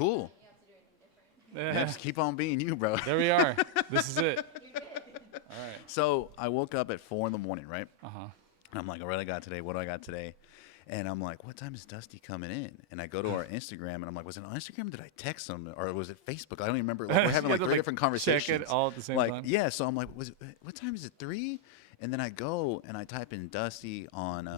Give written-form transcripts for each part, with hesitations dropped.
Cool. Yeah, just keep on being you, bro. There we are. This is it. All right. So I woke up at 4 a.m, right? Uh-huh. And I'm like, all right, I got today. What do I got today? And I'm like, what time is Dusty coming in? And I go to our Instagram, and I'm like, was it on Instagram? Did I text him, or was it Facebook? I don't even remember. Like, we're having like 3 different conversations. Check it all at the same time. Yeah. So I'm like, what time is it? 3? And then I go and I type in Dusty on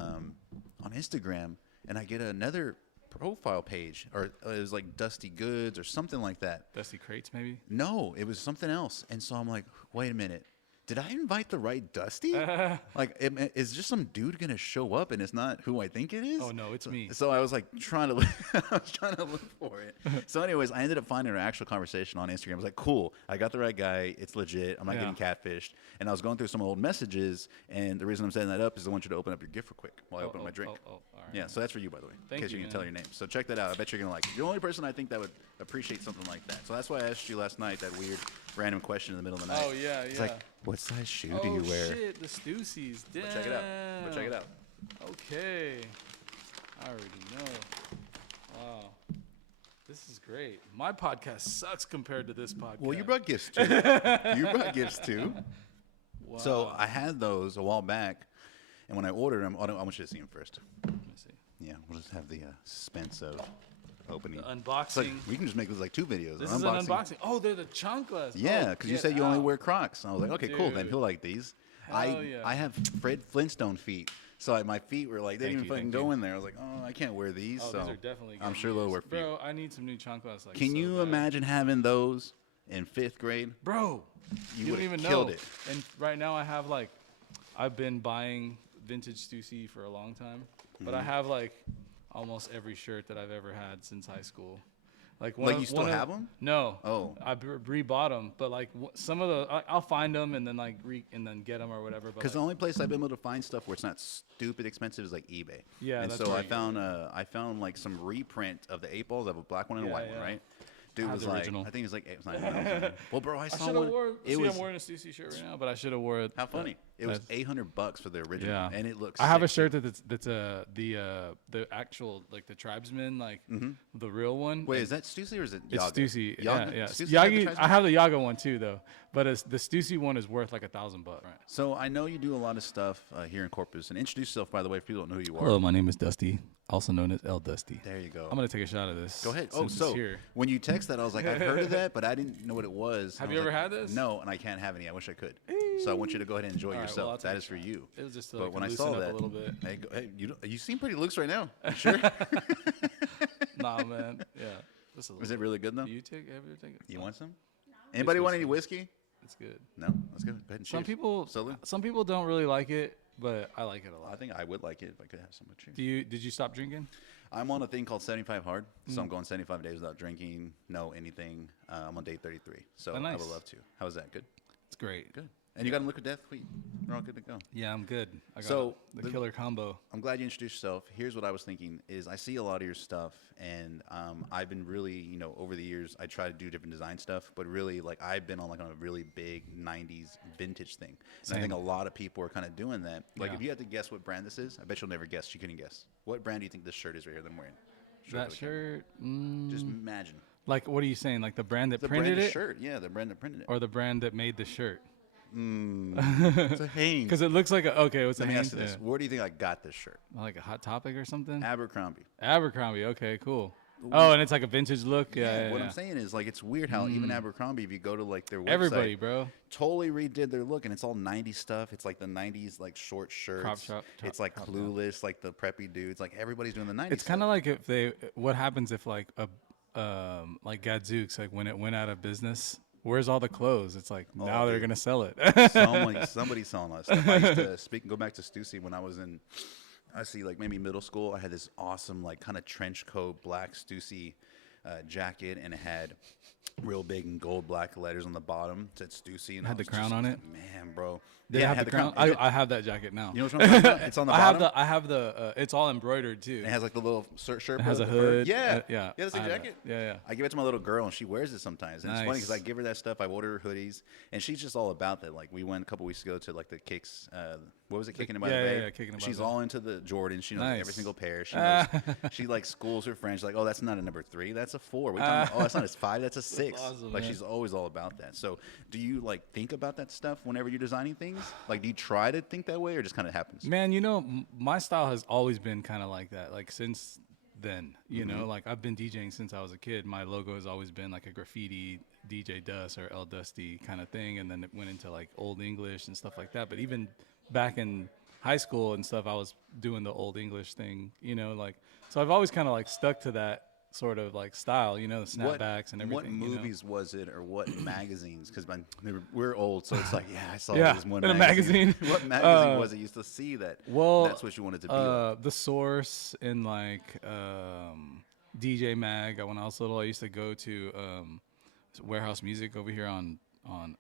Instagram, and I get another profile page, or it was like Dusty Goods or something like that. Dusty Crates, maybe? No, it was something else. And so I'm like, wait a minute. Did I invite the right Dusty? Like, is just some dude gonna show up and it's not who I think it is? Oh no, it's me. So I was like trying to, I was trying to look for it. So, anyways, I ended up finding an actual conversation on Instagram. I was like, cool, I got the right guy. It's legit. I'm not getting catfished. And I was going through some old messages, and the reason I'm setting that up is I want you to open up your gift real quick while I open my drink. All right. Yeah, so that's for you, by the way, in case you can tell your name. So check that out. I bet you're gonna like it. You're the only person I think that would appreciate something like that. So that's why I asked you last night that weird random question in the middle of the night. Oh yeah, It's like, what size shoe do you wear? Oh shit, the Stussies. Damn. But check it out. But check it out. Okay. I already know. Wow. This is great. My podcast sucks compared to this podcast. Well, you brought gifts too. You brought gifts too. Wow. So I had those a while back, and when I ordered them, I want you to see them first. Let me see. Yeah, we'll just have the suspense of opening. The It's unboxing. like, we can just make this like 2 videos. This is an unboxing. Oh, they're the chanclas. Yeah, Oh, because you get said you only out. wear Crocs. And I was like, okay, cool. Then Dude. he'll like these. Hell yeah. I have Fred Flintstone feet. So my feet were like, they didn't even fucking thank go you. in there. I was like, oh, I can't wear these. Oh, so these are definitely I'm good sure they'll use. wear feet. Bro, I need some new chanclas. Like, Can so you bad. imagine having those in 5th grade? Bro, you don't would've even killed know. it. And right now I have like, I've been buying vintage Stussy for a long time, but I have like almost every shirt that I've ever had since high school. Like You still have them? No. Oh. I rebought them, but like some of the I'll find them and then like and then get them or whatever. Because the only place I've been able to find stuff where it's not stupid expensive is like eBay. Yeah, and that's so where I you get found like some reprint of the 8 balls. I have a black one and a Yeah, white yeah. one, right? Dude have was the like, original. I think it was like, it was not well, bro, I I saw should have one. wore. It See, was I'm wearing a Stussy shirt right now, but I should have wore it. how funny. It was $800 for the original, Yeah, and it looks. I have a sick. shirt that's the actual like the tribesman like the real one. Wait, and is that Stussy or is it it's Yaga? Stussy. Yaga? Yeah. Stussy have the Yagi, I tribesman? have the Yaga one too though, but the Stussy one is worth like $1,000. Right. So I know you do a lot of stuff here in Corpus, and introduce yourself, by the way, if people don't know who you are. Hello, my name is Dusty, also known as El Dusty. There you go. I'm gonna take a shot of this. Go ahead. Oh, since it's so here. when you text that, I was like, I've heard of that, but I didn't know what it was. Have I you was ever like, had this? No, and I can't have any. I wish I could. So I want you to go ahead and enjoy All right, yourself. well, I'll That take is for you. It was just to But like, when I loosen saw up that, a little bit. hey, you seem pretty loose right now. You sure? Nah, man. Yeah. Just a Is little it really good though? bit. Do you take it? You want some? Anybody want any whiskey? It's good. No, let's go. Go ahead and Some cheers. people, Salute. some people don't really like it, but I like it a I lot. think I would like it if I could have some with cheers. Did you stop drinking? I'm on a thing called 75 hard, so I'm going 75 days without drinking, no anything. I'm on day 33, so Oh, I nice. would love to. How is that? Good. It's great. Good. And you got a liquid death? Sweet. We're all good to go. Yeah, I'm good. I got So, the killer combo. I'm glad you introduced yourself. Here's what I was thinking is I see a lot of your stuff, and I've been really, over the years, I try to do different design stuff, but really, like, I've been on, like, a really big 90s vintage thing. And I think a lot of people are kind of doing that. Like, Yeah. if you had to guess what brand this is, I bet you'll never guess. You couldn't guess. What brand do you think this shirt is right here that I'm wearing? That shirt, Just imagine. like, what are you saying? Like the brand that The printed branded it, shirt. Yeah, the brand that printed it. or the brand that made the shirt? It's a Hanes. Because it looks like what's Let the me ask name? you this. Where do you think I got this shirt? Like a Hot Topic or something? Abercrombie. Abercrombie. Okay, cool. Oh, and it's like a vintage look. Yeah. What I'm saying is, like, it's weird how even Abercrombie, if you go to, like, their website, Everybody, bro. totally redid their look, and it's all 90s stuff. It's like the 90s, like, short shirts. It's like Clueless, like the preppy dudes. Like, everybody's doing the 90s It's kind of like what happens if like like Gadzooks, like when it went out of business. Where's all the clothes? It's like now they're dude. gonna sell it. Somebody's selling us stuff. I used to go back to Stussy when I was in, like maybe middle school. I had this awesome, like, kind of trench coat, black Stussy jacket, and it had real big in gold black letters on the bottom. It said Stussy. And Had the crown on it? Man, bro. Did it have the crown? I have that jacket now. You know what I'm talking about? It's on the bottom. I have the. It's all embroidered too. It has like the little shirt. It has a hood. Yeah. Yeah. That's a jacket. Yeah. I give it to my little girl, and she wears it sometimes. And it's funny because I give her that stuff. I order her hoodies, and she's just all about that. Like we went a couple weeks ago to like the Kicks. What was it? Kicking It by the Bay. Yeah, Kicking It by the She's Bay. all into the Jordan. She knows every single pair. She knows. She like schools her friends. She's like, oh, that's not a number 3. That's a 4. Oh, that's not a 5. That's a 6. Awesome, like man. she's always all about that. So do you like think about that stuff whenever you're designing things? Like do you try to think that way, or just kind of happens? Man, my style has always been kind of like that. Like since then, you know, like I've been DJing since I was a kid. My logo has always been like a graffiti DJ Dust or El Dusty kind of thing, and then it went into like Old English and stuff like that. But even back in high school and stuff, I was doing the Old English thing, you know, like so I've always kind of like stuck to that sort of like style, you know, the snapbacks and everything. What movies was it, or what magazines? Because we're old, so it's like, yeah, I saw Yeah, this one in a magazine. What magazine was it? You used to see that. Well, that's what you wanted to be. Like. The Source and like DJ Mag. When I was little, I used to go to Warehouse Music over here on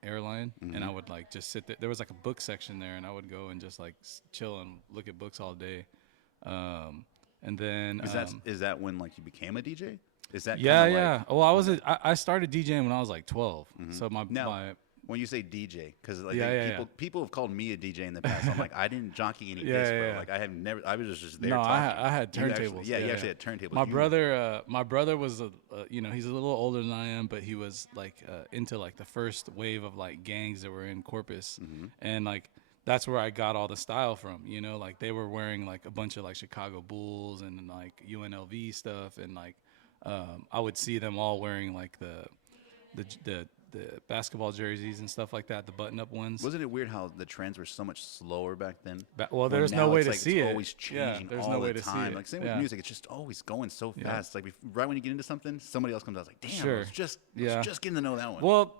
Airline, and I would like just sit there. There was like a book section there, and I would go and just like chill and look at books all day. And then Is that when like you became a DJ? Is that yeah. Well, I started DJing when I was like 12. So my when you say DJ, because like people have called me a DJ in the past. I'm like, I didn't jockey any discs, bro. Like I have never. I was just there. No, talking. I had turntables. You actually had turntables. My brother was he's a little older than I am, but he was like into like the first wave of like gangs that were in Corpus, and like that's where I got all the style from. You know, like they were wearing like a bunch of like Chicago Bulls and like UNLV stuff, and like I would see them all wearing like the basketball jerseys and stuff like that, the button-up ones. Wasn't it weird how the trends were so much slower back then? Well, there's no way to see it. It's always changing there's all no way the to see time. it. Like same with music, it's just always going so fast. Like right when you get into something, somebody else comes out like, damn, I was just getting to know that one. Well,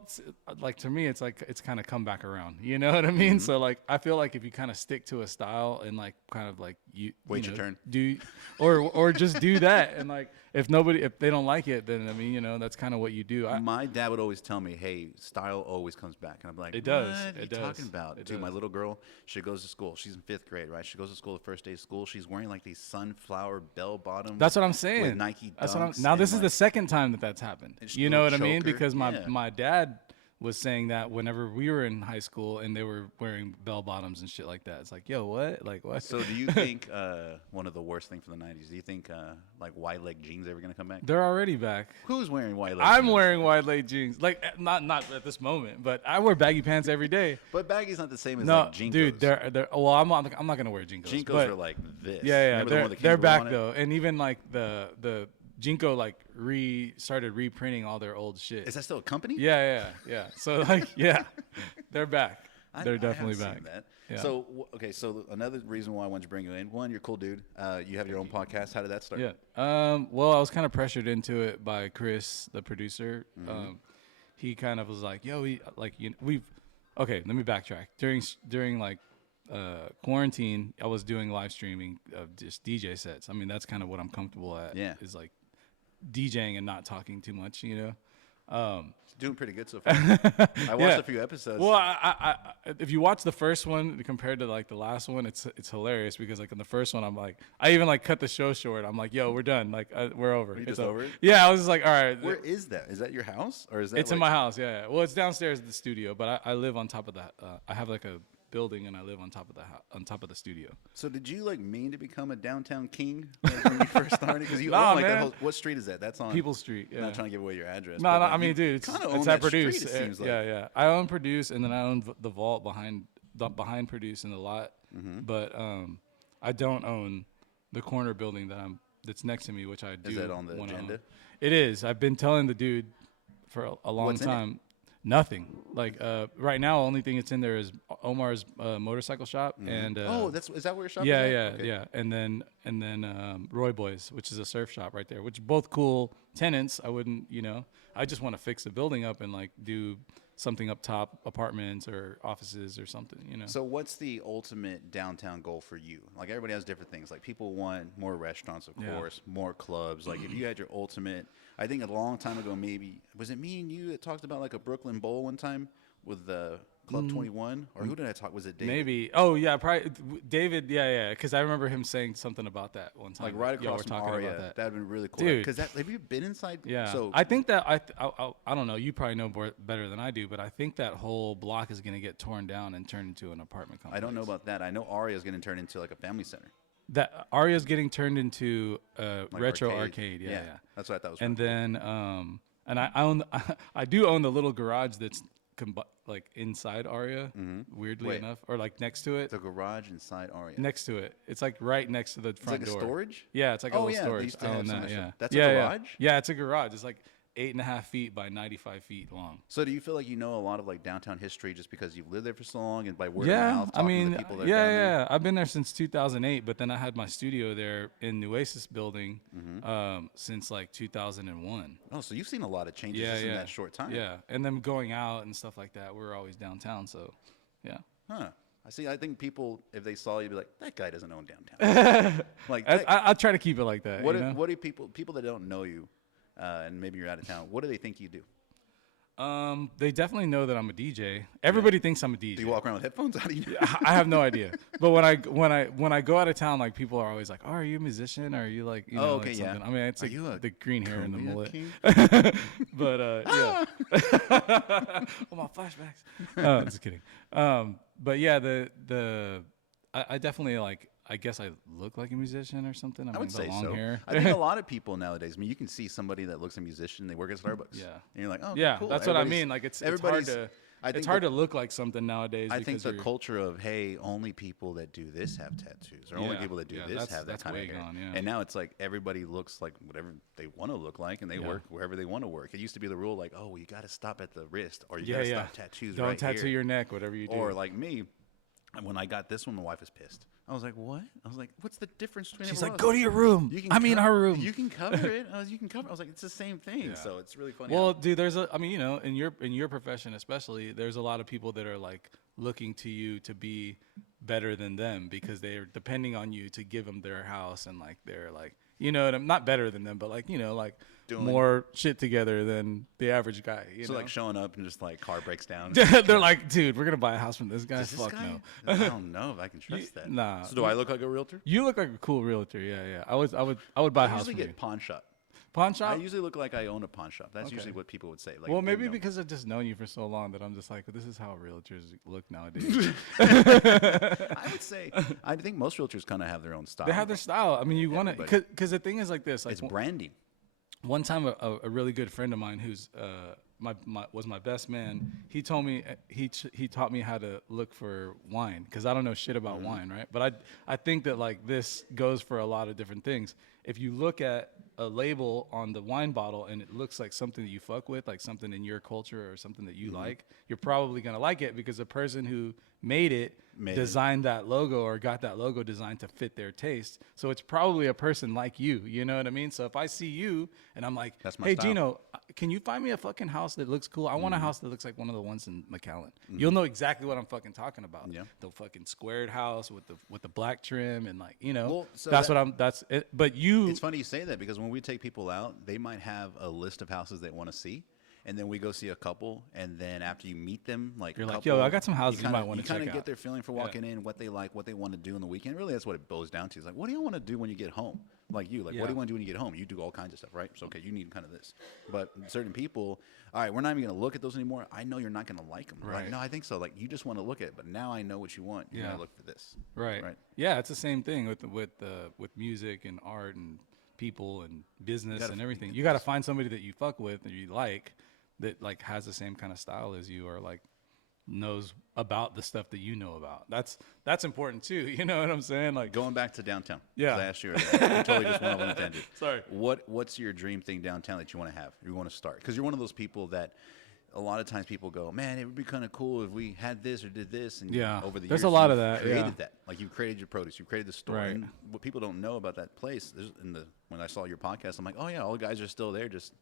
like to me, it's like it's kind of come back around. You know what I mean? So like I feel like if you kind of stick to a style and like kind of like wait your turn, or just do that, and like if they don't like it, then I mean, you know, that's kind of what you do. My dad would always tell me, hey, style always comes back. And I'm like, it does. What are you talking about? Dude, my little girl, she goes to school. She's in 5th grade, right? She goes to school the first day of school. She's wearing like these sunflower bell bottoms. That's what I'm saying. With Nike Dunks. Now this is the second time that's happened. You know what I mean? Because my my dad was saying that whenever we were in high school and they were wearing bell bottoms and shit like that. It's like, yo, what? Like what? So do you think one of the worst things from the 90s, do you think like wide leg jeans ever going to come back? They're already back. Who's wearing wide leg I'm jeans? wearing wide leg jeans. Like not at this moment, but I wear baggy pants every day. But baggy's not the same as No, like Jinkos. dude, they're well, I'm not going to wear Jinkos. Jinkos are like this. Yeah, Remember they're back though. And even like the Jinko like started reprinting all their old shit. Is that still a company? Yeah. So like, yeah, they're back. They're definitely I back. seen that. Yeah. So okay, so another reason why I wanted to bring you in. One, you're a cool dude. You have your own podcast. How did that start? Yeah. Well, I was kind of pressured into it by Chris, the producer. He kind of was like, "Yo, okay." Let me backtrack. During like quarantine, I was doing live streaming of just DJ sets. I mean, that's kind of what I'm comfortable at. Yeah. Is like DJing and not talking too much, you know. Doing pretty good so far. I watched a few episodes. Well, I if you watch the first one compared to like the last one, it's hilarious because like in the first one, I'm like, I even like cut the show short. I'm like, yo, we're done. Like we're over. It's over. Yeah, I was just like, all right. Where is that? Is that your house or is that? It's in my house. Yeah. Well, it's downstairs at the studio, but I live on top of that. I have like a building and I live on top of the studio. So did you like mean to become a downtown king like, when you first started? Because you own like that whole, what street is that? That's on People Street. Yeah. I'm not trying to give away your address. No, I mean, dude, it's at Produce. Street, it seems like. Yeah. I own Produce, and then I own the vault behind Produce in the lot. But I don't own the corner building that's next to me, which I do. Is that on the agenda? It is. I've been telling the dude for a long time. Nothing. Like right now, only thing that's in there is Omar's motorcycle shop and is that where your shop? Yeah, is yeah, at? Okay. yeah. And then Roy Boys, which is a surf shop right there, which both cool tenants. I wouldn't, I just want to fix the building up and like do something up top, apartments or offices or something, you know. So what's the ultimate downtown goal for you? Like everybody has different things. Like people want more restaurants, of course, more clubs. Like if you had your ultimate, I think a long time ago, maybe was it me and you that talked about like a Brooklyn Bowl one time with the Club 21, or who did I talk? Was it David? Maybe. Oh yeah, probably David. Yeah. Because I remember him saying something about that one time. Like right across from Aria. That. That'd been really cool. Dude. Because have you been inside? Yeah. So I think that I don't know. You probably know better than I do, but I think that whole block is going to get torn down and turned into an apartment complex. I don't know about that. I know Aria is going to turn into like a family center. That Aria's getting turned into a Like retro arcade. Yeah. That's what I thought was. And cool. then and I own I do own the little garage that's like inside Aria, weirdly enough, or like next to it. The garage inside Aria. Next to it, it's like right next to the front door. It's like a storage. Yeah, it's like a little storage. I own that. Yeah, That's a garage. Yeah, it's a garage. It's like 8.5 feet by 95 feet long. So do you feel like you know a lot of like downtown history just because you've lived there for so long and by word of mouth? I mean, to the people that are down there? I've been there since 2008, but then I had my studio there in Nueces building since like 2001. Oh, so you've seen a lot of changes just in that short time. Yeah, and then going out and stuff like that, we're always downtown. So, yeah. Huh. I see. I think people, if they saw you, be like, that guy doesn't own downtown. Like, I try to keep it like that. What do people that don't know you, and maybe you're out of town, what do they think you do? They definitely know that I'm a DJ. Everybody thinks I'm a DJ. Do you walk around with headphones? How do you? I have no idea. But when I go out of town, like people are always like, "Oh, are you a musician? Or are you like, you know, okay, like yeah. something?" I mean, it's like the green hair and the mullet. But yeah. Oh, my flashbacks. Oh, just kidding. But yeah, I definitely like. I guess I look like a musician or something. I would say long so. Hair. I think a lot of people nowadays. I mean, you can see somebody that looks a musician. They work at Starbucks. Yeah. And you're like, oh, yeah, cool. that's what I mean. Like it's hard to. It's hard to look like something nowadays. I think the culture of, hey, only people that do this have tattoos, or only people that do this have that kind of hair. And now it's like everybody looks like whatever they want to look like, and they work wherever they want to work. It used to be the rule, like, oh, well, you got to stop at the wrist, or you got to stop tattoos. Don't tattoo your neck, whatever you do. Or like me, when I got this one, my wife was pissed. I was like, what? I was like, what's the difference between? She's like, go to your room. Our room. You can cover it. You can cover it. I was like, it's the same thing. Yeah. So it's really funny. Well, dude, I mean, you know, in your profession especially, there's a lot of people that are like looking to you to be better than them because they're depending on you to give them their house and like they're like, you know, not better than them, but like, you know, like more shit together than the average guy. You know? Like showing up and just like car breaks down. They're like, dude, we're gonna buy a house from this guy. Fuck no. I don't know if I can trust that. Nah. So do I look like a realtor? You look like a cool realtor. Yeah. I would buy a house from you. I usually get pawn shop. Pawn shop? I usually look like I own a pawn shop. That's usually what people would say. Like, well, maybe because I've just known you for so long that I'm just like, this is how realtors look nowadays. I would say, I think most realtors kind of have their own style. They have their style. I mean, you want to, because the thing is like this. Like, it's branding. One time, a really good friend of mine who's was my best man. He told me he taught me how to look for wine because I don't know shit about wine, right? But I think that like this goes for a lot of different things. If you look at a label on the wine bottle and it looks like something that you fuck with, like something in your culture or something that you like, you're probably gonna like it because the person who made it designed that logo or got that logo designed to fit their taste. So it's probably a person like you know what I mean? So if I see you and I'm like, hey, style. Gino, can you find me a fucking house that looks cool? I want a house that looks like one of the ones in McAllen. You'll know exactly what I'm fucking talking about. Yeah. The fucking squared house with the black trim and like, you know, well, so that's it. But it's funny you say that because when we take people out, they might have a list of houses they want to see. And then we go see a couple, and then after you meet them, like you're like, yo, I got some houses you might want to check out. You kind of get their feeling for walking in, what they like, what they want to do on the weekend. Really, that's what it boils down to. It's like, what do you want to do when you get home? Like you, like what do you want to do when you get home? You do all kinds of stuff, right? So okay, you need kind of this. But certain people, all right, we're not even going to look at those anymore. I know you're not going to like them. Right? Like, no, I think so. Like you just want to look at it, but now I know what you want. You're going to look for this. Right. Yeah, it's the same thing with music and art and people and business and everything. You got to find somebody that you fuck with and you like. That like has the same kind of style as you or like knows about the stuff that you know about. That's important too. You know what I'm saying? Like going back to downtown. Yeah. I asked you earlier. I totally just went on a tangent. Sorry. What's your dream thing downtown that you want to have? You want to start? Because you're one of those people that a lot of times people go, man, it would be kind of cool if we had this or did this. And over the years, there's a lot of that. Created that. Like you've created your produce, you've created the store. Right. And what people don't know about that place, when I saw your podcast, I'm like, oh yeah, all the guys are still there, just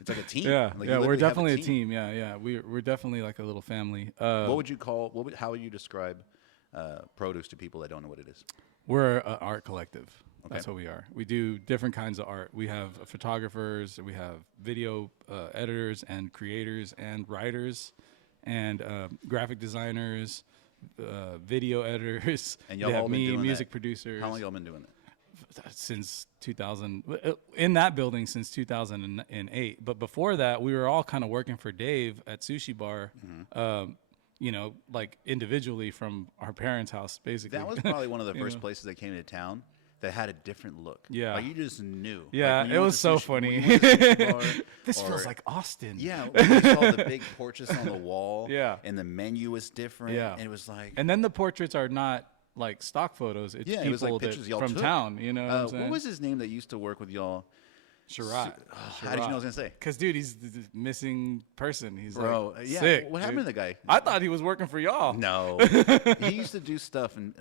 It's like a team. Yeah, Like, yeah, you we're literally have definitely a team. Yeah, yeah, we're definitely like a little family. What would you call? How would you describe produce to people that don't know what it is? We're an art collective. Okay. That's what we are. We do different kinds of art. We have photographers, we have video editors and creators and writers and graphic designers, video editors. And y'all They have all been me, doing music that. producers. How long y'all been doing that? Since 2000, in that building since 2008. But before that, we were all kind of working for Dave at Sushi Bar. You know, like individually from our parents' house, basically. That was probably one of the first know. places that came to town that had a different look. Yeah. Like, you just knew. Yeah, Like, when you it went was to so sushi- when funny. you went to sushi bar, This or- feels like Austin. Yeah, when you saw the big portraits on the wall. Yeah. And the menu was different. Yeah. And it was like. And then the portraits are not like stock photos. It's Yeah, people it was like pictures that, y'all from took. town. You know what I'm saying? What was his name that used to work with y'all? Sharat. How did you know I was gonna say? Because, dude, he's the missing person. He's Bro, like yeah. sick. What happened to the guy? I thought he was working for y'all. No, he used to do stuff, and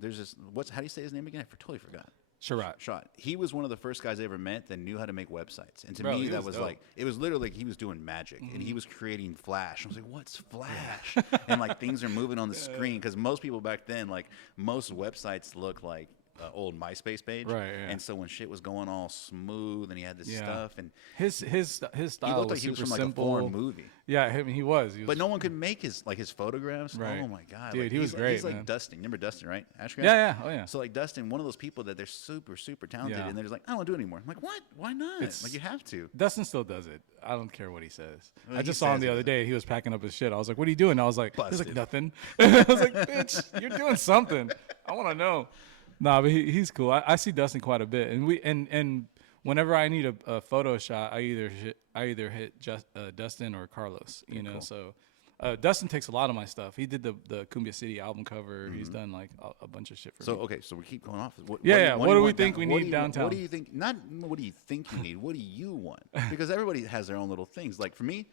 there's this. How do you say his name again? I totally forgot. Sharat. Shot. He was one of the first guys I ever met that knew how to make websites, and to Bro, me he that was was dope. like it was literally like he was doing magic, and he was creating Flash. I was like, "What's Flash?" And like things are moving on the screen because most people back then, like most websites, look like old MySpace page, Right, yeah. And so when shit was going all smooth, and he had this Yeah. stuff, and His he style looked was like he was super from like simple. a foreign movie. Yeah, he was. But no one could make his photographs. Right. Oh my god, Dude, like, he was he's, great, He's like man. Dustin. Remember Dustin, right? Ashcraft? Yeah, yeah, oh yeah. So like Dustin, one of those people that they're super, super talented, Yeah. and they're just like, I don't want to do it anymore. I'm like, what? Why not? Like you have to. Dustin still does it. I don't care what he says. Well, I he just saw him says the it. other day. He was packing up his shit. I was like, "What are you doing?" I was like, "He's Busted. like nothing." I was like, "Bitch, you're doing something. I want to know." Nah, but he's cool. I see Dustin quite a bit, and and whenever I need a photo shot, I either hit Dustin or Carlos. You know, Cool. so. Dustin takes a lot of my stuff. He did the Cumbia City album cover. He's done like a bunch of shit for So me. okay, so we keep going off. What What you do we want think we what need do you- downtown? What do you think? Not what do you think you need. What do you want? Because everybody has their own little things. Like for me,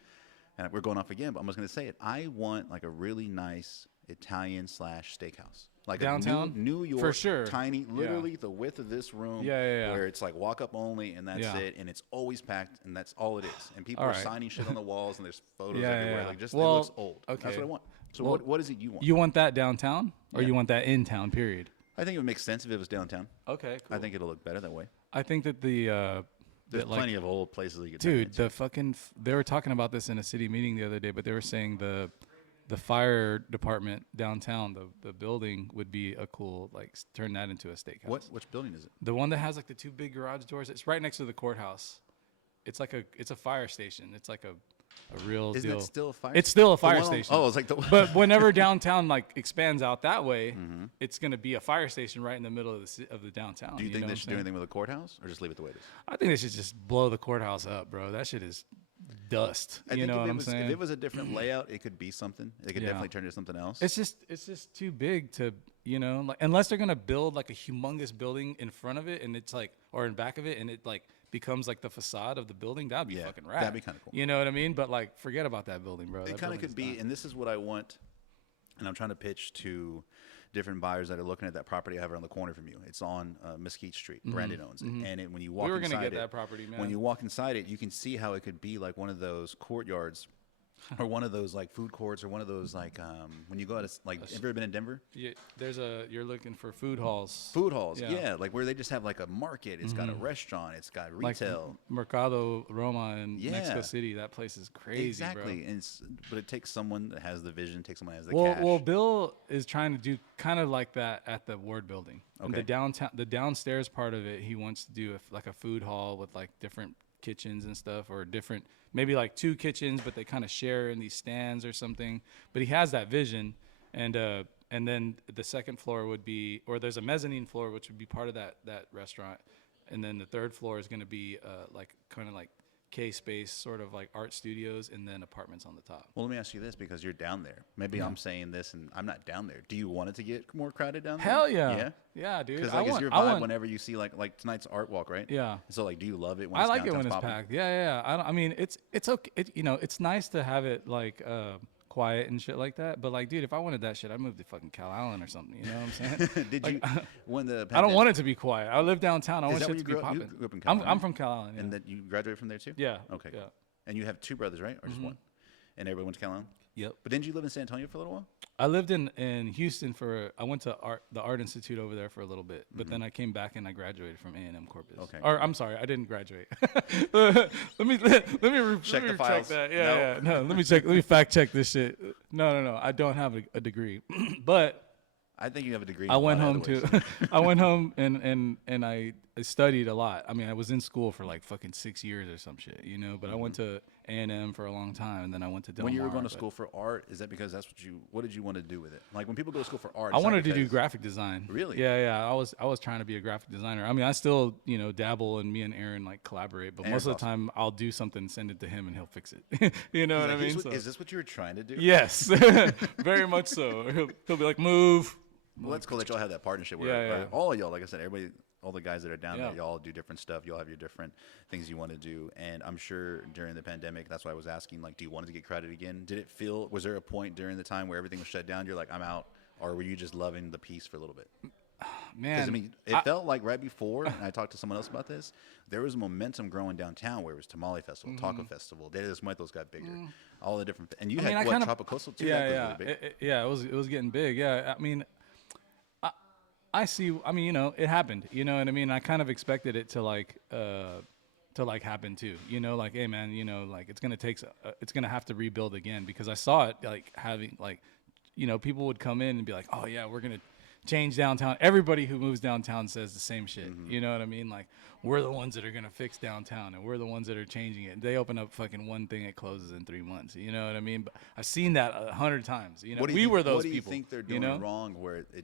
and we're going off again, but I'm just gonna say it. I want like a really nice Italian / steakhouse. Like Downtown? a New York, For sure. tiny, Yeah. literally the width of this room, Yeah. where it's like walk up only, and that's Yeah. it, and it's always packed, and that's all it is. And people All are right. signing shit on the walls, and there's photos Yeah, everywhere. yeah. Like just Well, it looks old. That's okay. what I want. So Well, what is it you want? You want that downtown, or Yeah. you want that in town? Period. I think it would make sense if it was downtown. Okay, cool. I think it'll look better that way. I think that There's that, like, plenty of old places that you could turn it dude, into. the fucking they were talking about this in a city meeting the other day, but they were saying the fire department downtown, the building would be a cool turn that into a steakhouse. Which building is it? The one that has like the two big garage doors. It's right next to the courthouse. It's like it's a fire station. It's like a real Isn't deal. it still a fire? It's still a The fire one on- station. Oh, it's like the. But whenever downtown expands out that way, Mm-hmm. it's gonna be a fire station right in the middle of the downtown. Do you think know they what should I'm do saying? anything with the courthouse, or just leave it the way it is? I think they should just blow the courthouse up, bro. That shit is dust. I You think know if what it I'm was, saying? if it was a different layout, it could be something. It could Yeah. definitely turn into something else. It's just too big to, unless they're gonna build like a humongous building in front of it and it's like, or in back of it and it becomes like the facade of the building. That'd be Yeah, fucking rad. that'd be kinda cool. You know what I mean? But forget about that building, bro. It kind of could be, and this is what I want, and I'm trying to pitch to different buyers that are looking at that property I have around the corner from you. It's on Mesquite Street. Brandon owns it, and when you walk We were inside gonna get it, that property, man. when you walk inside it, you can see how it could be like one of those courtyards. Or one of those food courts, or one of those when you go out, have you ever been in Denver? Yeah, you're looking for food halls. Food halls, Yeah. yeah, like where they just have like a market. It's got a restaurant. It's got retail. Mercado Roma in Yeah. Mexico City. That place is crazy, Exactly, bro. and but it takes someone that has the vision, takes someone that has the Well, cash. well, Bill is trying to do kind of like that at the Ward Building. In Okay. the downstairs part of it, he wants to do a food hall with different kitchens and stuff, or different, maybe 2 kitchens, but they kind of share in these stands or something. But he has that vision, and then the second floor would be, or there's a mezzanine floor which would be part of that restaurant, and then the third floor is going to be kind of K space, sort of like art studios, and then apartments on the top. Well, let me ask you this, because you're down there. Maybe I'm saying this and I'm not down there. Do you want it to get more crowded down there? Hell yeah. Yeah? Yeah, dude. Because I it's want- your I vibe want- whenever you see like tonight's art walk, right? Yeah. So do you love it when I it's like it downtown's when it's popping? packed. Yeah. I mean, it's okay. It's nice to have it quiet and shit like that. But like, dude, if I wanted that shit, I'd move to fucking Cal Allen or something. You know what I'm saying? Did like, you when the I don't want it to be quiet. I live downtown. I want that shit where to be you popping. grew up in Cal Allen, I'm from Cal Allen. Yeah. And that you graduated from there too? Yeah. Okay. Yeah. Cool. And you have 2 brothers, right? Or just one? And everybody went to Cal Allen? Yep. But didn't you live in San Antonio for a little while? I lived in Houston I went to the Art Institute over there for a little bit, but then I came back and I graduated from A&M Corpus. Okay. Or I'm sorry, I didn't graduate. let me Check the check files. that. Yeah, no, let me fact check this shit. No, I don't have a degree, but I think you have a degree. I went home I went home and I studied a lot. I mean, I was in school for like fucking 6 years or some shit, you know. But I went to A&M for a long time, and then I went to Del When you were Mar, going to school for art, is that because what did you want to do with it? Like when people go to school for art, I it's not wanted to do because- graphic design. Really? Yeah. I was trying to be a graphic designer. I mean, I still, dabble, and me and Aaron like collaborate, but Aaron's most of the time I'll do something, send it to him, and he'll fix it. You know what I mean? Is this what you were trying to do? Yes, very much so. He'll be like, move. Well, that's cool that y'all have that partnership where Yeah. all of y'all, like I said, everybody, all the guys that are down Yeah. there, y'all do different stuff. Y'all have your different things you want to do. And I'm sure during the pandemic, that's why I was asking, like, do you want to get crowded again? Was there a point during the time where everything was shut down, you're like, I'm out? Or were you just loving the peace for a little bit? Man, Because, I mean, it felt like right before, and I talked to someone else about this, there was momentum growing downtown where it was Tamale Festival, Taco Festival, Dia de los Muertos got bigger, all the different, and you had, I kinda- Tropicoso too? Yeah, That yeah, was really big. it was getting big. Yeah, I mean, I see. I mean, it happened. You know what I mean? I kind of expected it to happen too. Like, hey man, like it's gonna have to rebuild again, because I saw it like having like, people would come in and be like, oh yeah, we're gonna change downtown. Everybody who moves downtown says the same shit. You know what I mean? Like, we're the ones that are gonna fix downtown, and we're the ones that are changing it. They open up fucking one thing, it closes in 3 months. You know what I mean? But I've seen that 100 times. We were those people. What do you think they're doing wrong where it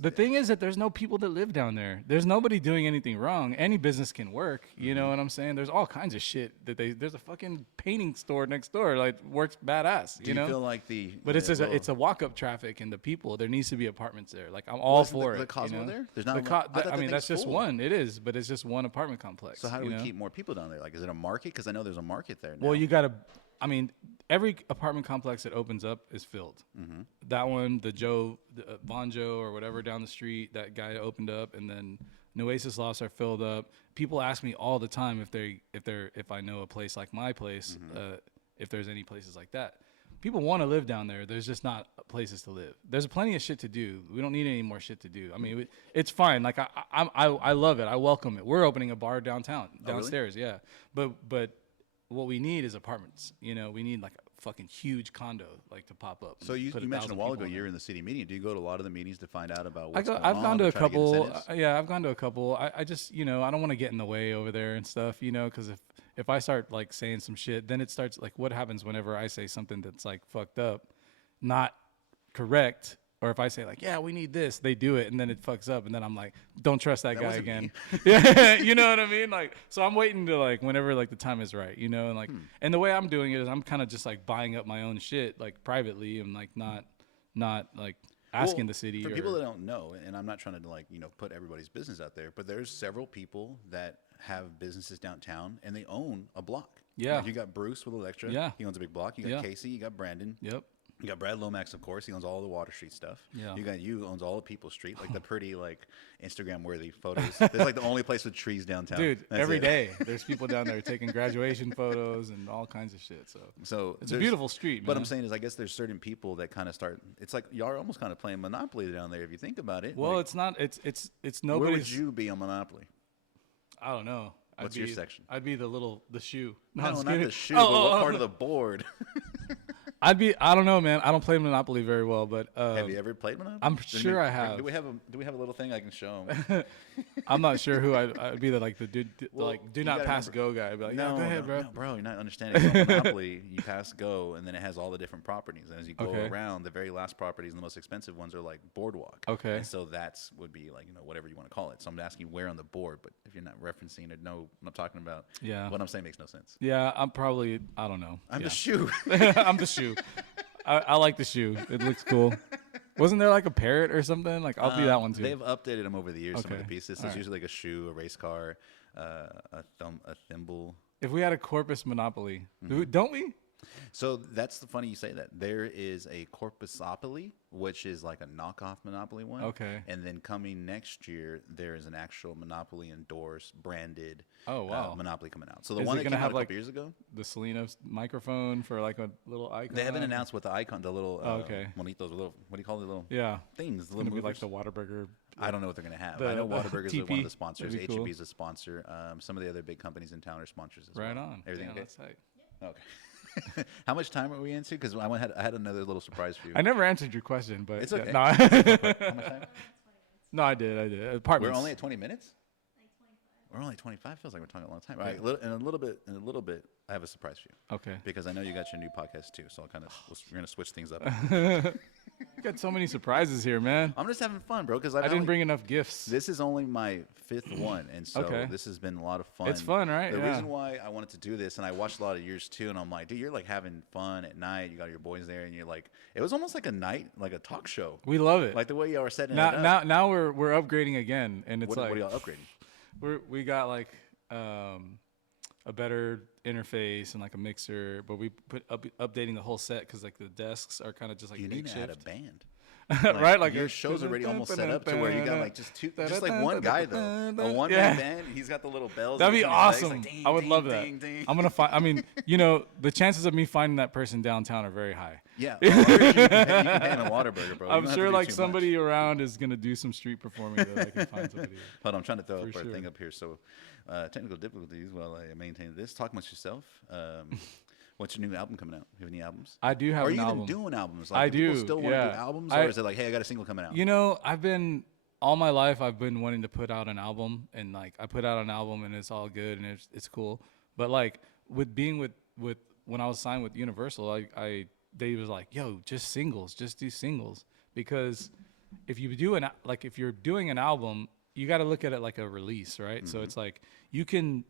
The thing is that there's no people that live down there. There's nobody doing anything wrong. Any business can work. You know what I'm saying? There's all kinds of shit there's a fucking painting store next door, like, works badass. Do you feel like it's a walk-up traffic, and the people, there needs to be apartments there. Like, I'm all for it. The Cosmo there? There's not. I mean, that's just one. It is, but it's just one apartment complex. So how do we keep more people down there? Like, is it a market? Because I know there's a market there now. Well, every apartment complex that opens up is filled. That one, the Von Joe or whatever down the street, that guy opened up, and then Nueces Lofts are filled up. People ask me all the time if I know a place like my place, if there's any places like that. People want to live down there. There's just not places to live. There's plenty of shit to do. We don't need any more shit to do. I mean, it's fine. Like, I love it. I welcome it. We're opening a bar downstairs. Really? Yeah, but what we need is apartments. We need like a fucking huge condo, like, to pop up. So you mentioned a while ago you're in the city meeting. Do you go to a lot of the meetings to find out about what's going I've on? gone to a try to get couple. incentives? I've gone to a couple. I just, I don't want to get in the way over there and stuff, because if I start like saying some shit, then it starts like, what happens whenever I say something that's like fucked up, not correct. Or if I say like, yeah, we need this, they do it, and then it fucks up, and then I'm like, don't trust that guy wasn't again. me. Yeah, you know what I mean? Like, so I'm waiting to like whenever like the time is right, and like, and the way I'm doing it is I'm kind of just like buying up my own shit like privately, and like not like asking the city. For people that don't know, and I'm not trying to like put everybody's business out there, but there's several people that have businesses downtown and they own a block. Yeah. Like, you got Bruce with Electra. Yeah. He owns a big block. You got Casey. You got Brandon. Yep. You got Brad Lomax, of course. He owns all the Water Street stuff. Yeah. You got who owns all of People Street, like the pretty like Instagram-worthy photos. There's like the only place with trees downtown. Dude, That's every it. day there's people down there taking graduation photos and all kinds of shit. So it's a beautiful street, man. What I'm saying is, I guess there's certain people that kind of start. It's like y'all are almost kind of playing Monopoly down there if you think about it. Well, like, it's not. It's nobody's. where would you be on Monopoly? I don't know. What's your section? I'd be the shoe. No, I'm not kidding. the shoe, but what part of the board? I don't know, man. I don't play Monopoly very well, but Have you ever played Monopoly? I'm sure I have. Do we have a little thing I can show them? I'm not sure who I'd be the dude, Well, do you not gotta pass remember- go guy. I'd be like, No, go ahead, bro. No, bro, you're not understanding. So on Monopoly, you pass go, and then it has all the different properties. And as you go Okay. around, the very last properties and the most expensive ones are like Boardwalk. Okay. And so that's would be like whatever you want to call it. So I'm asking where on the board, but if you're not referencing or know what I'm talking about, Yeah. what I'm saying makes no sense. Yeah, I don't know. I'm Yeah. the shoe. I'm the shoe. I like the shoe. It looks cool. Wasn't there like a parrot or something? Like, I'll be that one too. They've updated them over the years. Some of Okay. the pieces. All There's right. usually like a shoe, a race car, a thimble. If we had a Corpus Monopoly, don't we? So that's the funny you say that. There is a Corpusopoly, which is like a knockoff Monopoly one. Okay. And then coming next year, there is an actual Monopoly endorsed, branded Oh, wow. Monopoly coming out. So the Is one it that gonna came out have a like couple years ago, the Selena microphone for like a little icon? they haven't announced what the icon, the little okay. monitos, little, what do you call it, little Yeah. things? It's gonna be like the Whataburger. I don't know what they're going to have. the- I know the Whataburger is one TP. of the sponsors. That'd be cool. HEB is a sponsor. Some of the other big companies in town are sponsors as well. Right on. Everything Yeah, okay? that's tight. Okay. How much time are we into? Because I had another little surprise for you. I never answered your question, but It's okay. No, How much time? no, I did. We're Apartments. only at 20 minutes? We're only 25. Feels like we're talking a long time. All right. In a little bit, I have a surprise for you. Okay. Because I know you got your new podcast too. So we're going to switch things up. You got so many surprises here, man. I'm just having fun, bro. Because I didn't bring enough gifts. This is only my 5th one, and so this has been a lot of fun. It's fun, right? The Yeah. reason why I wanted to do this, and I watched a lot of yours too, and I'm like, dude, you're like having fun at night. You got your boys there, and you're like, it was almost like a night, like a talk show. We love it. Like the way y'all were setting it up. Now we're upgrading again, and it's What like are y'all upgrading? we got like a better interface and like a mixer, but we put updating the whole set because like the desks are kind of just like You need to add a makeshift. band. Right, like your show's already almost set up to where you got like just like one guy though, a one man band. He's got the little bells. That'd be between his legs, awesome. like, ding, I would ding, love that. ding, ding. I'm gonna find. I mean, you know, the chances of me finding that person downtown are very high. Yeah, well, you can pay him a Whataburger, bro. You I'm don't have sure to do like too much. somebody around is gonna do some street performing that I can find somebody. Hold on, I'm trying to throw up For our sure. thing up here. So, technical difficulties while I maintain this. Talk amongst yourself. What's your new album coming out? You have any albums? I do have Are an you album. even doing albums? I do people do, still want to yeah. do albums, or is it like, hey, I got a single coming out? You know, I've been all my life. I've been wanting to put out an album, and like I put out an album, and it's all good, and it's cool. But like with being with when I was signed with Universal, they was like, yo, just singles, just do singles, because if you do if you're doing an album, you got to look at it like a release, right? So it's like you can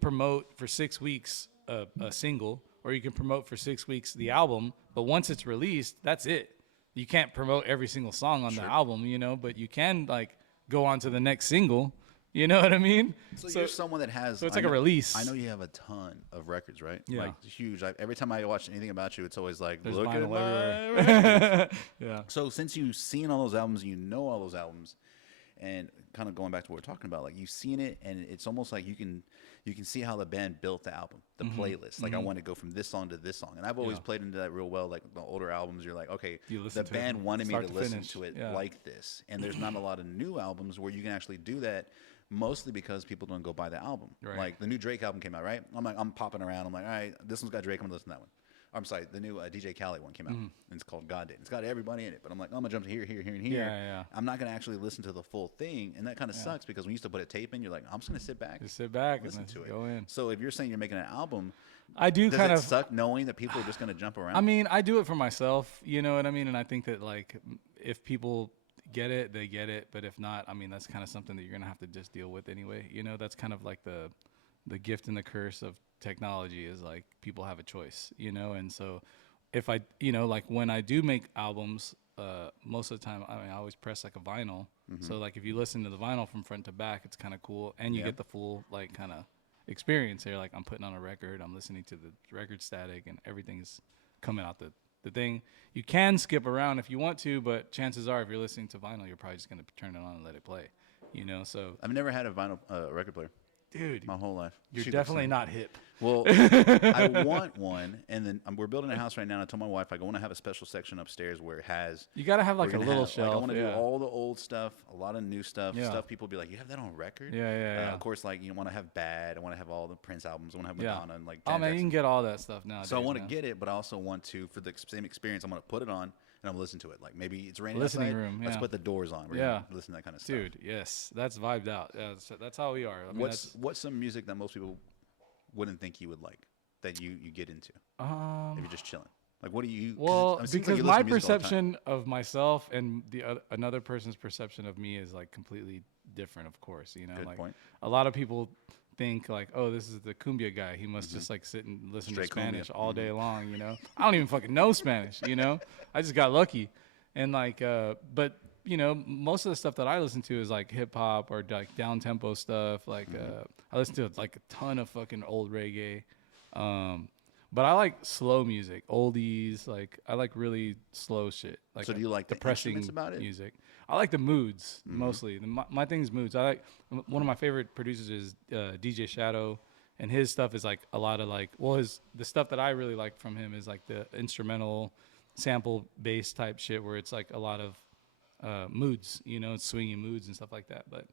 promote for 6 weeks a single, or you can promote for 6 weeks the album, but once it's released, that's it. You can't promote every single song on the album, you know, but you can like go on to the next single. You know what I mean? So you're someone that has. So it's like a release. I know you have a ton of records, right? Yeah. Like huge. Every time I watch anything about you, it's always like, There's look at vinyl my everywhere. records. Yeah. So since you've seen all those albums, you know all those albums, and kind of going back to what we're talking about, like you've seen it, and it's almost like you can see how the band built the album, the playlist. Like I want to go from this song to this song, and I've always played into that real well. Like the older albums, you're like, okay, the band wanted me to listen to it like this, and there's not a lot of new albums where you can actually do that. Mostly because people don't go buy the album. Right. Like the new Drake album came out, right? I'm popping around. I'm like, all right, this one's got Drake. I'm gonna listen to that one. I'm sorry, the new DJ Khaled one came out, and it's called God Did. It's got everybody in it, but I'm like, I'm gonna jump to here, here, here, and here. Yeah. I'm not gonna actually listen to the full thing, and that kind of sucks because when you used to put a tape in, you're like, I'm just gonna sit back, Listen to it. Go in. So if you're saying you're making an album, I do does kind it of suck knowing that people are just gonna jump around? I mean, I do it for myself. You know what I mean? And I think that like if people get it, they get it. But if not, I mean, that's kind of something that you're gonna have to just deal with anyway. You know, that's kind of like the gift and the curse of technology is like people have a choice. You know, and so if I, you know, like when I do make albums, most of the time, I mean, I always press like a vinyl. So like if you listen to the vinyl from front to back, it's kind of cool, and you get the full like kind of experience here. Like I'm putting on a record, I'm listening to the record static, and everything's coming out the thing. You can skip around if you want to, but chances are if you're listening to vinyl, you're probably just going to turn it on and let it play, you know? So I've never had a vinyl record player. Dude, my whole life. You're definitely not hip. Well, I want one, and then we're building a house right now. And I told my wife I want to have a special section upstairs where it has. You gotta have like a little shelf. Like I want to do all the old stuff, a lot of new stuff, Yeah. stuff people be like, "You have that on record?" Yeah. Of course, like you want to have Bad. I want to have all the Prince albums. I want to have Madonna and like. Oh man, you can get all that stuff now. So I want to get it, but I also want to, for the same experience, I'm going to put it on. And I'm listening to it. Like maybe it's raining Listening outside. room, Let's yeah. put the doors on. We're gonna listen to that kind of stuff. Dude, yes, that's vibed out. Yeah, that's how we are. I mean, what's some music that most people wouldn't think you would like that you get into? If you're just chilling. Like what do you? Well, it seems because like you my listen to music all the time. perception of myself and the another person's perception of me is like completely different. Of course, you know, Good like point. a lot of people think like, oh, this is the cumbia guy. He must just like sit and listen Straight to Spanish cumbia. all day long. You know, I don't even fucking know Spanish. You know, I just got lucky, and like, but you know, most of the stuff that I listen to is like hip hop or like down tempo stuff. Like, I listen to like a ton of fucking old reggae. But I like slow music, oldies. Like I like really slow shit. Like So do you like the depressing instruments about it? music? I like the moods mostly. My thing's moods. I like one of my favorite producers is DJ Shadow, and his stuff is like a lot of like. Well, the stuff that I really like from him is like the instrumental, sample bass type shit where it's like a lot of moods. You know, swinging moods and stuff like that. But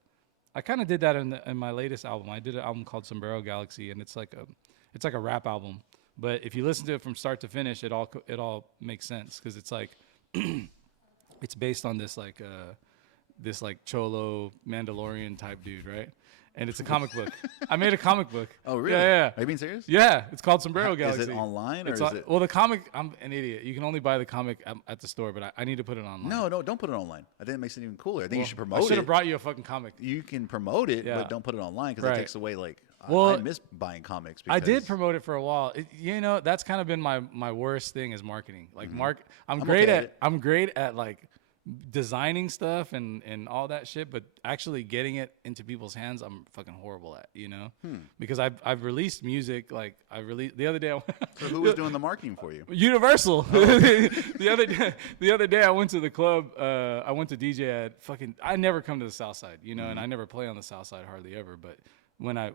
I kind of did that in my latest album. I did an album called Sombrero Galaxy, and it's like a rap album. But if you listen to it from start to finish, it all makes sense because it's like it's based on this like cholo Mandalorian type dude, right? And it's a comic book. I made a comic book. Oh, really? Yeah. Are you being serious? Yeah, it's called Sombrero Galaxy. Is it online or is it? Well, the comic, I'm an idiot. You can only buy the comic at the store, but I need to put it online. No, don't put it online. I think it makes it even cooler. I think you should promote it. I should have brought you a fucking comic. You can promote it, Yeah. but don't put it online because it Right. takes away like. Well, I miss buying comics. I did because- promote it for a while. You know, that's kind of been my worst thing is marketing. Like I'm I'm great okay at I'm great at like designing stuff and all that shit, but actually getting it into people's hands, I'm fucking horrible at. You know, because I've released music. Like I released the other day. So who was doing the marketing for you? Universal. The other day I went to the club. I went to DJ at fucking. I never come to the South Side, you know, and I never play on the South Side hardly ever. But when I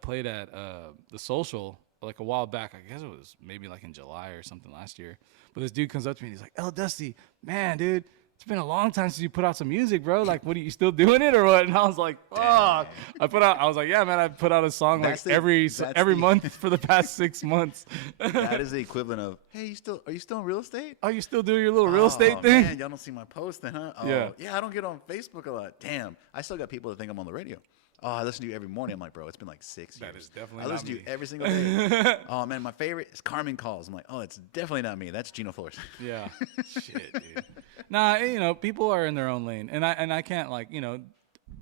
played at the Social like a while back, I guess it was maybe like in July or something last year. But this dude comes up to me and he's like, "El Dusty, man, dude. It's been a long time since you put out some music, bro. Like, what are you still doing it or what?" And I was like, "Oh." I was like, "Yeah, man. I put out a song like every month for the past 6 months." That is the equivalent of, "Hey, are you still in real estate? Oh, you still doing your little real estate thing? Man, y'all don't see my posting, huh? Oh, Yeah. I don't get on Facebook a lot. Damn, I still got people that think I'm on the radio. Oh, I listen to you every morning. I'm like, bro, it's been like 6 years. That is definitely I not listen to you me. every single day. Oh man, my favorite is Carmen Calls. I'm like, oh, it's definitely not me. That's Gino Flores. Yeah. Shit, dude. Nah, you know, people are in their own lane, and I can't like, you know,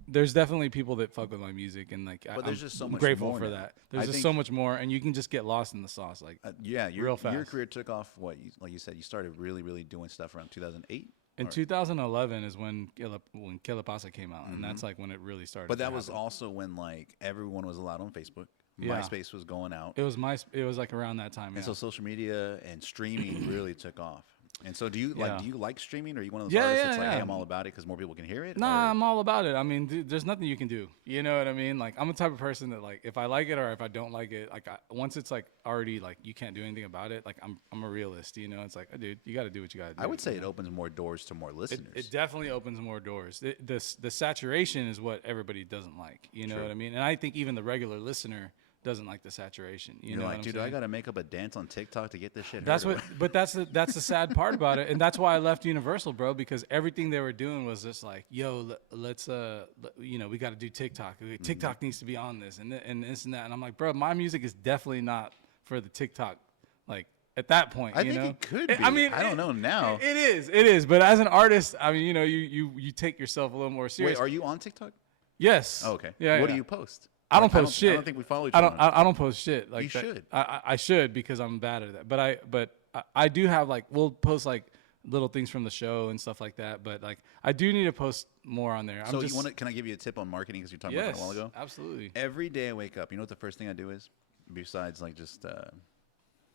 there's definitely people that fuck with my music, and like, But there's just so I'm much grateful more for now. that. There's I just think- so much more, and you can just get lost in the sauce, like Yeah, real fast. Your career took off. Like you said, you started really, really doing stuff around 2008. in 2011 is when Que La Pasa came out, and that's like when it really started. But to that was happen. also when like everyone was allowed on Facebook. Yeah. MySpace was going out. It was like around that time. And Yeah. so social media and streaming really took off. And so do you like streaming? Are you one of those Yeah, artists yeah, that's like, hey, yeah. I'm all about it because more people can hear it? Nah, Or- I'm all about it. I mean, dude, there's nothing you can do. You know what I mean? Like, I'm the type of person that, like, if I like it or if I don't like it, like, once it's, like, already, like, you can't do anything about it, like, I'm a realist, you know? It's like, dude, you got to do what you got to do. I would say you it know? opens more doors to more listeners. It definitely opens more doors. The saturation is what everybody doesn't like. You know True. what I mean? And I think even the regular listener doesn't like the saturation. You You're know like, what I'm dude, saying? I got to make up a dance on TikTok to get this shit That's heard. what, but that's the sad part about it, and that's why I left Universal, bro. Because everything they were doing was just like, yo, let's you know, we got to do TikTok. TikTok needs to be on this, and this and that. And I'm like, bro, my music is definitely not for the TikTok. Like at that point, I you think know? it could be. I mean, I don't know now. It is. But as an artist, I mean, you know, you take yourself a little more serious. Wait, are you on TikTok? Yes. Oh, okay. Yeah. What yeah. do you post? I don't Like, post shit. I don't think we follow each I other. don't. I don't post shit like You that. should. I should because I'm bad at that. But I do have like we'll post like little things from the show and stuff like that. But like I do need to post more on there. So you want to? Can I give you a tip on marketing because you were talking about Yes, that a while ago? absolutely. Every day I wake up, you know what the first thing I do is, besides like just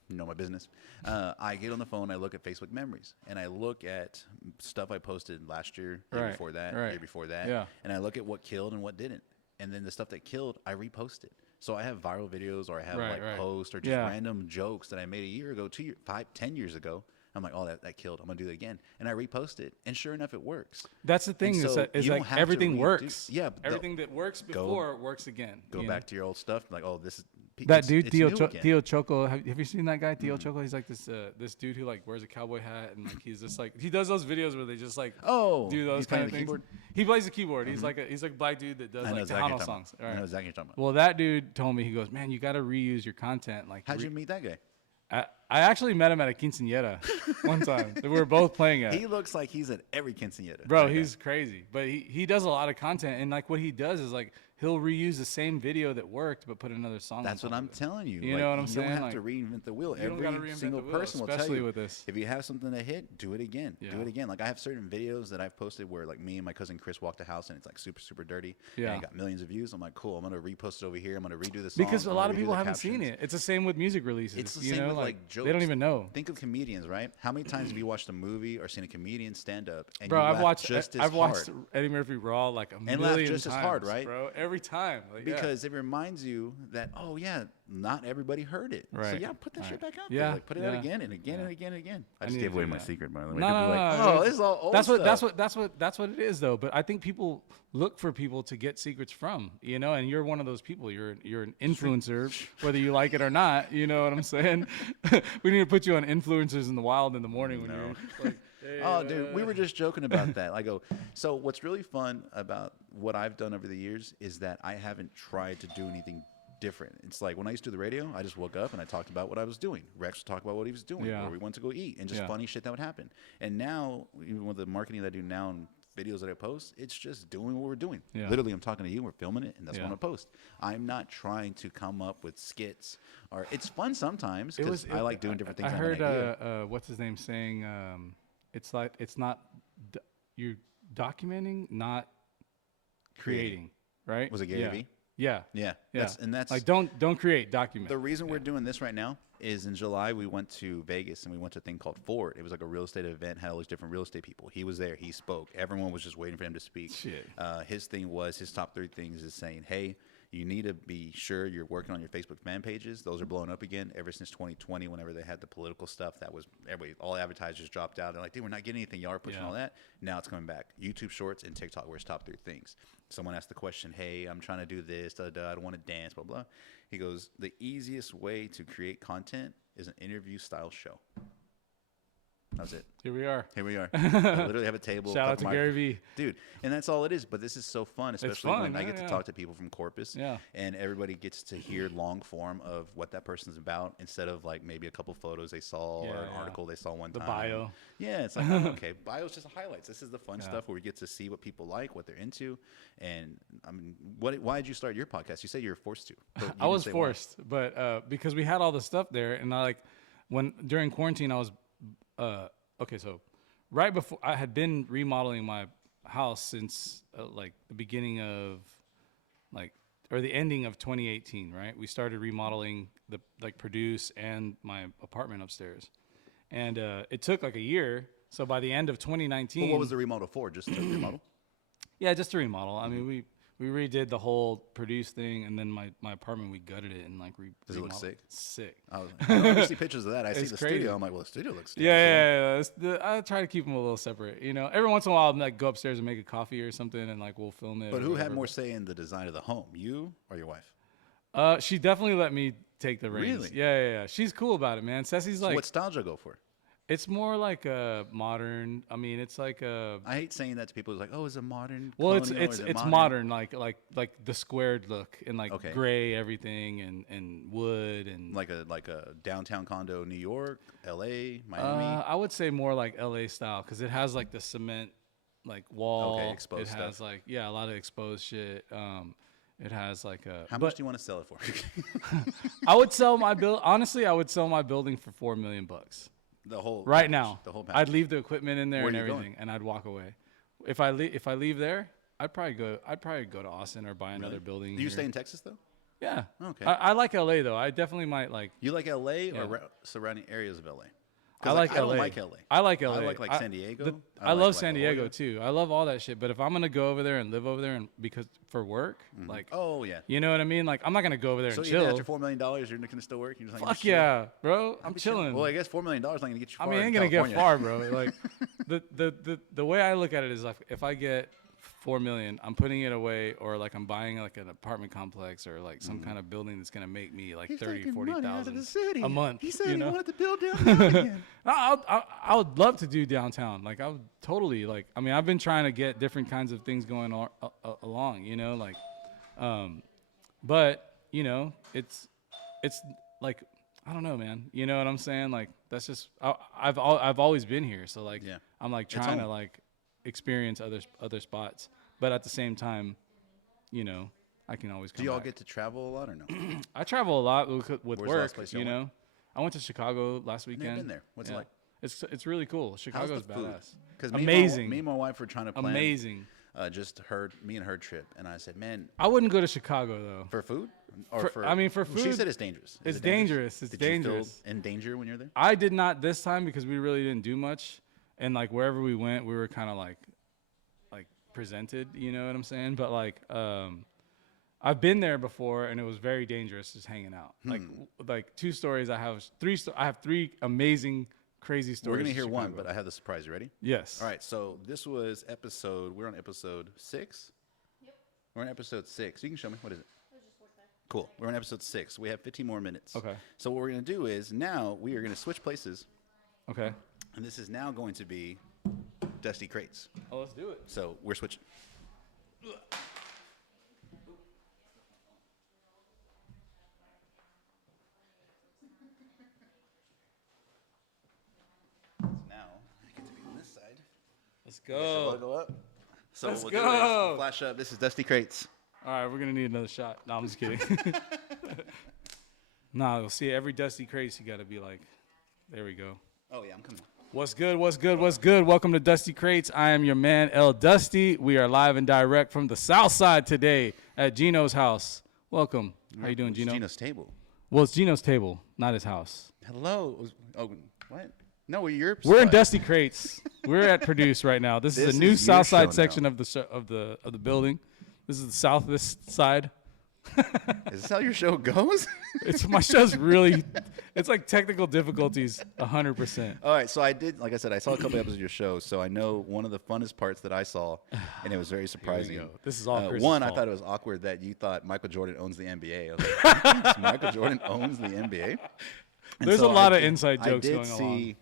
my business, I get on the phone, I look at Facebook memories, and I look at stuff I posted last year, year Right, before that, right. year before that, Yeah. and I look at what killed and what didn't, and then the stuff that killed, I repost it. So I have viral videos, or I have Right, right. posts, or just Yeah. random jokes that I made a year ago, 2 years, 5, 10 years ago. I'm like, oh, that killed. I'm gonna do that again, and I repost it, and sure enough, it works. That's the thing And is so that is you don't like have to everything redo- works. Yeah, but everything that works before works again. Go you back know? to your old stuff, like, oh, this is That dude it's new again. Theo Choco. Have you seen that guy Theo Choco? He's like this dude who like wears a cowboy hat and like he's just like he does those videos where they just like Oh, do those he's kind playing of the things. keyboard? He plays the keyboard. He's like a black dude that does I know like exactly what Tejano you're talking songs. about. All I know right. exactly what you're talking about. Well, that dude told me, he goes, man, you got to reuse your content. Like, How'd you meet that guy? I actually met him at a quinceañera one time. We were both playing at. He looks like he's at every quinceañera. Bro, That guy. he's crazy, but he does a lot of content, and like what he does is like he'll reuse the same video that worked, but put another song. That's what I'm telling you. You know what I'm saying? You don't have to reinvent the wheel. You don't gotta Every reinvent single the wheel, person will tell especially you, with this. if you have something to hit, do it again. Yeah. Do it again. Like I have certain videos that I've posted where like me and my cousin Chris walked a house and it's like super, super dirty. Yeah. And it got millions of views. I'm like, cool. I'm going to repost it over here. I'm going to redo the song. Because a lot of people haven't seen it. It's the same with music releases. It's the same with like jokes. They don't even know. Think of comedians, right? How many times have you watched a movie or seen a comedian stand up and Bro, you I've laugh watched just as I've hard? watched Eddie Murphy Raw like a And million laugh times, just as hard, right? Bro, every time. Like, Because it reminds you that, oh yeah, not everybody heard it. Right. So yeah, put that shit back out Yeah. there. Like put it out Yeah. again and again and again and again. I just need gave to away do my that. secret, by the way. No, People no, be like, no. oh, this is all old that's stuff. what it is though. But I think people look for people to get secrets from, you know, and you're one of those people. You're an influencer, whether you like it or not. You know what I'm saying? We need to put you on Influencers in the Wild in the morning when you're like, hey, Oh, dude, we were just joking about that. I go, so what's really fun about what I've done over the years is that I haven't tried to do anything different. It's like when I used to do the radio, I just woke up and I talked about what I was doing. Rex would talk about what he was doing, Yeah. or we went to go eat, and just Yeah. funny shit that would happen. And now, even with the marketing that I do now and videos that I post, it's just doing what we're doing. Yeah. Literally, I'm talking to you, we're filming it, and that's Yeah. what I post. I'm not trying to come up with skits, or it's fun sometimes because I like doing different things. I have an heard idea. what's his name saying, it's like it's not you're documenting, not creating, right? Was it Gary Vee? Yeah. Yeah, Yeah. that's like don't create, document. the reason we're doing this right now is in July we went to Vegas and we went to a thing called Ford. It was like a real estate event, had all these different real estate people. He was there, he spoke. Everyone was just waiting for him to speak. Shit. His thing was, his top 3 things is saying, hey, you need to be sure you're working on your Facebook fan pages. Those are blowing up again ever since 2020, whenever they had the political stuff. That was everybody, all advertisers dropped out. They're like, dude, we're not getting anything. Y'all are pushing Yeah. all that. Now it's coming back. YouTube Shorts and TikTok were his top 3 things. Someone asked the question, hey, I'm trying to do this, I don't want to dance, blah, blah. He goes, the easiest way to create content is an interview style show. That's it. Here we are. Here we are. I literally have a table. Shout out to Gary Vee. Dude, and that's all it is. But this is so fun, especially fun, when I man, get to yeah. talk to people from Corpus. Yeah. And everybody gets to hear long form of what that person's about instead of like maybe a couple photos they saw or an Yeah. article they saw one The time. bio. Yeah, it's like, oh, okay, bio's just highlights. This is the fun stuff where we get to see what people like, what they're into. And I mean, why did you start your podcast? You said you were forced to. but you I didn't was say why. forced, but because we had all the stuff there, and I during quarantine I was okay. So right before I had been remodeling my house since like the beginning of or the ending of 2018. Right, we started remodeling produce and my apartment upstairs, and it took like a year. So by the end of 2019, Well, what was the remodel for? Just to remodel? yeah, just a remodel. I mean, we redid the whole produce thing, and then my apartment, we gutted it and like Does it look remodeled. sick? Sick. I never see pictures of that. I see It's the crazy. studio. I'm like, well, the studio looks damn Yeah, cool. I try to keep them a little separate. You know, every once in a while, I'll like go upstairs and make a coffee or something, and like we'll film it. But or who had whatever. more say in the design of the home, you or your wife? She definitely let me take the reins. Really? Yeah. She's cool about it, man. Ceci's So like, what style did you go for? it's more like a modern. I mean, it's like a. I hate saying that to people. It's like, oh, is it modern? Well, it's colonial, or is it modern, like the squared look and like Okay. gray everything and wood and. Like a downtown condo, New York, L.A., Miami. I would say more like LA style because it has like the cement like wall. Okay, exposed It has stuff. like a lot of exposed shit. It has like a. How but much do you want to sell it for? I would sell my honestly, I would sell my building for $4 million The whole right package, now. The whole I'd package. leave the equipment in there Where and are you everything, and I'd walk away. If I leave there, I'd probably go to Austin or buy another building. Do you here. stay in Texas though? Yeah. Okay. I like LA though. I definitely might like. You like L.A. Yeah. or surrounding areas of L.A.? I 'Cause, like I don't LA. like L.A. I like LA. I like San Diego. I like love La San Diego Jolla. too. I love all that shit. But if I'm gonna go over there and live over there and because for work, like, Oh yeah. you know what I mean? Like, I'm not gonna go over there So and even chill. after $4 million, you're not gonna still work. You're just not gonna Fuck chill? yeah, bro. I'm Be chilling. chilling. Well, I guess $4 million not gonna get you I far. mean, it in ain't gonna get California. far, bro. Like, the way I look at it is like, if I get $4 million, I'm putting it away, or like I'm buying like an apartment complex or like some kind of building that's gonna make me like He's 30, taking 40,000 money out of the city. a month. He said you he know? wanted to build downtown again. I would love to do downtown. Like, I would totally like. I mean, I've been trying to get different kinds of things going along. You know, like, but you know, it's like, I don't know, man. You know what I'm saying? Like, that's just I've always been here. So like, Yeah. I'm like It's trying to home. like experience other spots, but at the same time, you know, I can always come Do you all back. get to travel a lot or no? I travel a lot with Where's the work, last place you went? I went to Chicago last I've weekend. never been there. What's it like? It's really cool. How's Chicago's the food? badass. Because Amazing. Me and my wife were trying to plan Amazing. me and her trip, and I said, man, I wouldn't go to Chicago though. for food or For Well, she food, said it's dangerous. Is it's it dangerous. It's Did dangerous. you feel in danger when you're there? I did not this time because we really didn't do much, and like wherever we went, we were kind of like presented. You know what I'm saying? But like, I've been there before, and it was very dangerous just hanging out. Like 2 stories. I have 3. I have 3 amazing, crazy stories. We're gonna hear in one, Chicago. but I have the surprise. You ready? Yes. All right. So this was we're on episode 6. Yep. We're on episode 6. You can show me. What is it? Cool. We're on episode 6. We have 15 more minutes. Okay. So what we're gonna do is now we are gonna switch places, Okay. and this is now going to be Dusty Crates. Oh, let's do it. So we're switching. Now I get to be on this side. Let's Get the go. logo up. So Let's what we'll do is go. we'll flash up. This is Dusty Crates. All right, we're gonna need another shot. No, I'm just kidding. Nah, you'll see every Dusty Crates. You gotta be like, there we go. Oh yeah, I'm coming. What's good? What's good? What's good? Welcome to Dusty Crates. I am your man, El Dusty. We are live and direct from the South Side today at Gino's house. Welcome. How you doing, It's Gino? Gino's table. Well, it's Gino's table, not his house. Hello. Oh, what? No, we're We're in spot. Dusty Crates. We're at Produce right now. This is This a new is your South show Side section now. of the building. This is the southwest side. Is this how your show goes? It's my show's really. It's like technical difficulties, 100%. All right, so like I said, I saw a couple episodes of your show, so I know one of the funnest parts that I saw, and it was very surprising. go. This is all Chris's one, I fault. thought it was awkward that you thought Michael Jordan owns the NBA. I was like, Michael Jordan owns the NBA? And There's so a lot I of did- inside jokes I did going see along.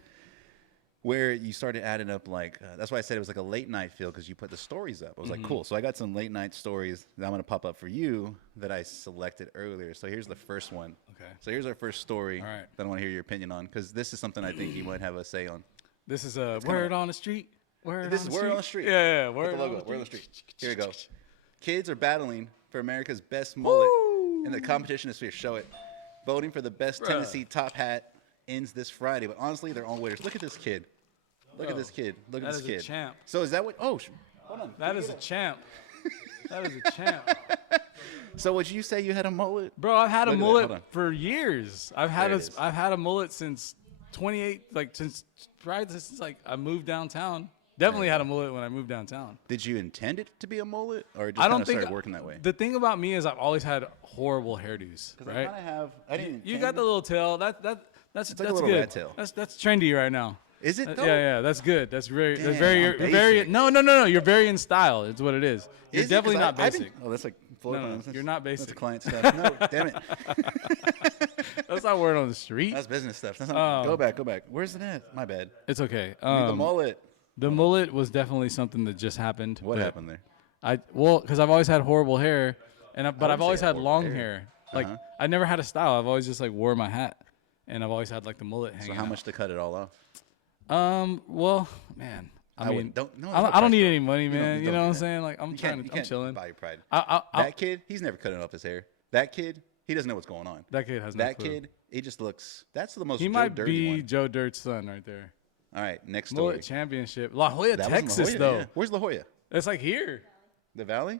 where you started adding up, like, that's why I said it was like a late night feel, because you put the stories up. I was like, cool. So I got some late night stories that I'm going to pop up for you that I selected earlier. So here's the first one. Okay. So here's our first story All right. that I want to hear your opinion on, because this is something I think you might have a say on. This is a word on the street. Word This on is the Word street. on the Street. Yeah, Put word the logo. on Word on the the street. street. Here we go. Kids are battling for America's best mullet, and the competition is fierce. Show it. Voting for the best Tennessee top hat ends this Friday, but honestly, they're all winners. Look at this kid. Look at this kid. Look at That this is a kid. champ. So is that what? Oh, hold on. That is a champ. That is a champ. So would you say you had a mullet? Bro, I've had a Look at that. Hold on. mullet for years. I've had There it is. I've had a mullet since 28, like since like I moved downtown. Definitely had a mullet when I moved downtown. Did you intend it to be a mullet, or it just I kind don't of think started working that way? The thing about me is I've always had horrible hairdos, I right? kind of have. I didn't. You intend got the it. little tail. That's like a that's little good. rat tail. That's trendy right now. Is it though? Yeah, that's good. That's very, Damn, very, I'm you're very. basic. No. You're very in style. It's what it is. You're Is it? 'Cause definitely not I've been- basic. Oh, that's like floor No, plans. you're not That's basic. client stuff. No, damn it. That's not word on the street. That's business stuff. That's not, Oh. go back. Where's it at? My bad. It's okay. The mullet. The mullet was definitely something that just happened. What but happened there? Because I've always had horrible hair, but I've wouldn't always say had horrible long hair. hair. Like Uh-huh. I never had a style. I've always just like wore my hat, and I've always had like the mullet hanging. So how out. much to cut it all off? Well, man. I mean, wouldn't- don't- no, I there's don't no need price any money, You don't- man. you You don't know do what I'm that. saying? Like I'm You I'm can't chilling. buy your pride. That That kid, he's never cutting off his hair. That kid, he doesn't know what's going on. kid has no That clue. kid, he just looks. That's the most. He Joe might Dirty be one. Joe Dirt's son right there. All right, next story. Mullet championship, La Jolla, That was in La Texas, Jolla, though. yeah. Where's La Jolla? It's like here. The Valley.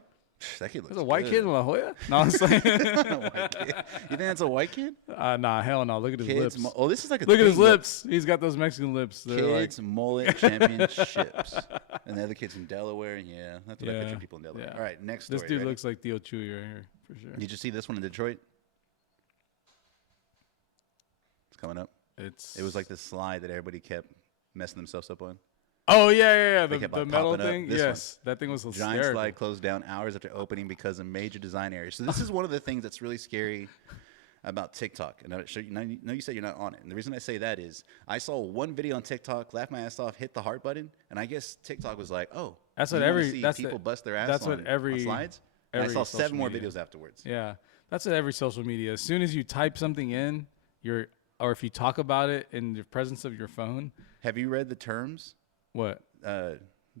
That kid looks. There's a white good. kid in La Jolla. No, I'm saying. A white kid. You think that's a white kid? Nah, hell no. Look at his Kids. lips. Oh, this is like a. Look at his thing, look. lips. He's got those Mexican lips. They're Kids mullet championships, and the other kids in Delaware. Yeah, that's what I picture people in Delaware. yeah. All right, next story. This dude ready? looks like Theo Chewy right here for sure. Did you see this one in Detroit? It's coming up. It was like this slide that everybody kept messing themselves up on. Oh yeah. They The kept, like, metal popping up. thing. This Yes, that thing was Giant hysterical. slide closed down hours after opening because of major design errors. So this is one of the things that's really scary about TikTok. And I know you said you're not on it. And the reason I say that is I saw one video on TikTok, laughed my ass off, hit the heart button, and I guess TikTok was like, "Oh, That's you what wanna every- see that's people the- bust their ass that's on, what every- on slides." And I every saw social 7 more media. videos afterwards. Yeah, that's what every social media. As soon as you type something in, or if you talk about it in the presence of your phone, Have you read the terms? what?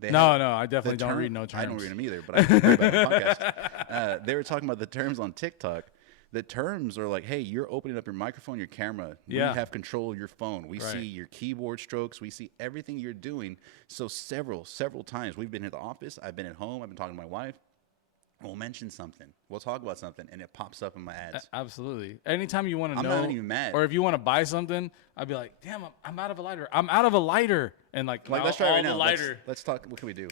No, I definitely don't read no terms. I don't read them either, but I can read about it on podcast. They were talking about the terms on TikTok. The terms are like, hey, you're opening up your microphone, your camera. You have control of your phone. We see your keyboard strokes. We see everything you're doing. So several times we've been at the office. I've been at home. I've been talking to my wife. We'll mention something. We'll talk about something, and it pops up in my ads. Absolutely. Anytime you want to know, I'm not even mad. Or if you want to buy something, I'd be like, damn, I'm out of a lighter. I'm out of a lighter. And like let's try right now. Let's talk. What can we do?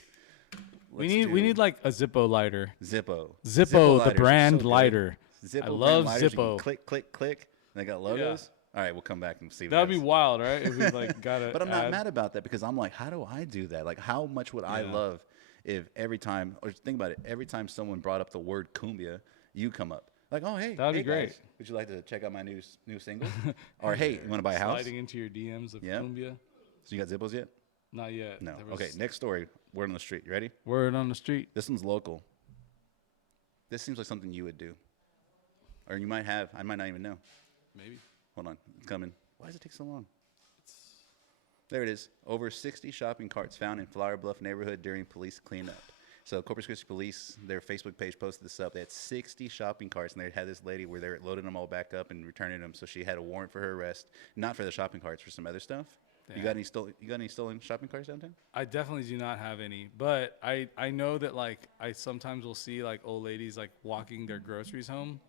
We need like a Zippo lighter. Zippo, the brand lighter. Zippo, I love Zippo. Click. And they got logos. Yeah. All right, we'll come back and see. That'd be wild, right? If we like got it. But I'm not mad about that because I'm like, how do I do that? Like, how much would I love if every time, or think about it, every time someone brought up the word cumbia, you come up like, oh hey, that'd be great. Guys, would you like to check out my new singles? Or hey, you want to buy a house? Sliding into your DMs of cumbia. So you got Zippos yet? Not yet. No. Okay. Next story. Word on the street. You ready? Word on the street. This one's local. This seems like something you would do, or you might have. I might not even know. Maybe. Hold on. It's coming. Why does it take so long? There it is. Over 60 shopping carts found in Flower Bluff neighborhood during police cleanup. So Corpus Christi Police, their Facebook page posted this up. They had 60 shopping carts, and they had this lady where they were loading them all back up and returning them. So she had a warrant for her arrest, not for the shopping carts, for some other stuff. Damn. You got any stolen shopping carts downtown? I definitely do not have any, but I know that like I sometimes will see like old ladies like walking their groceries home,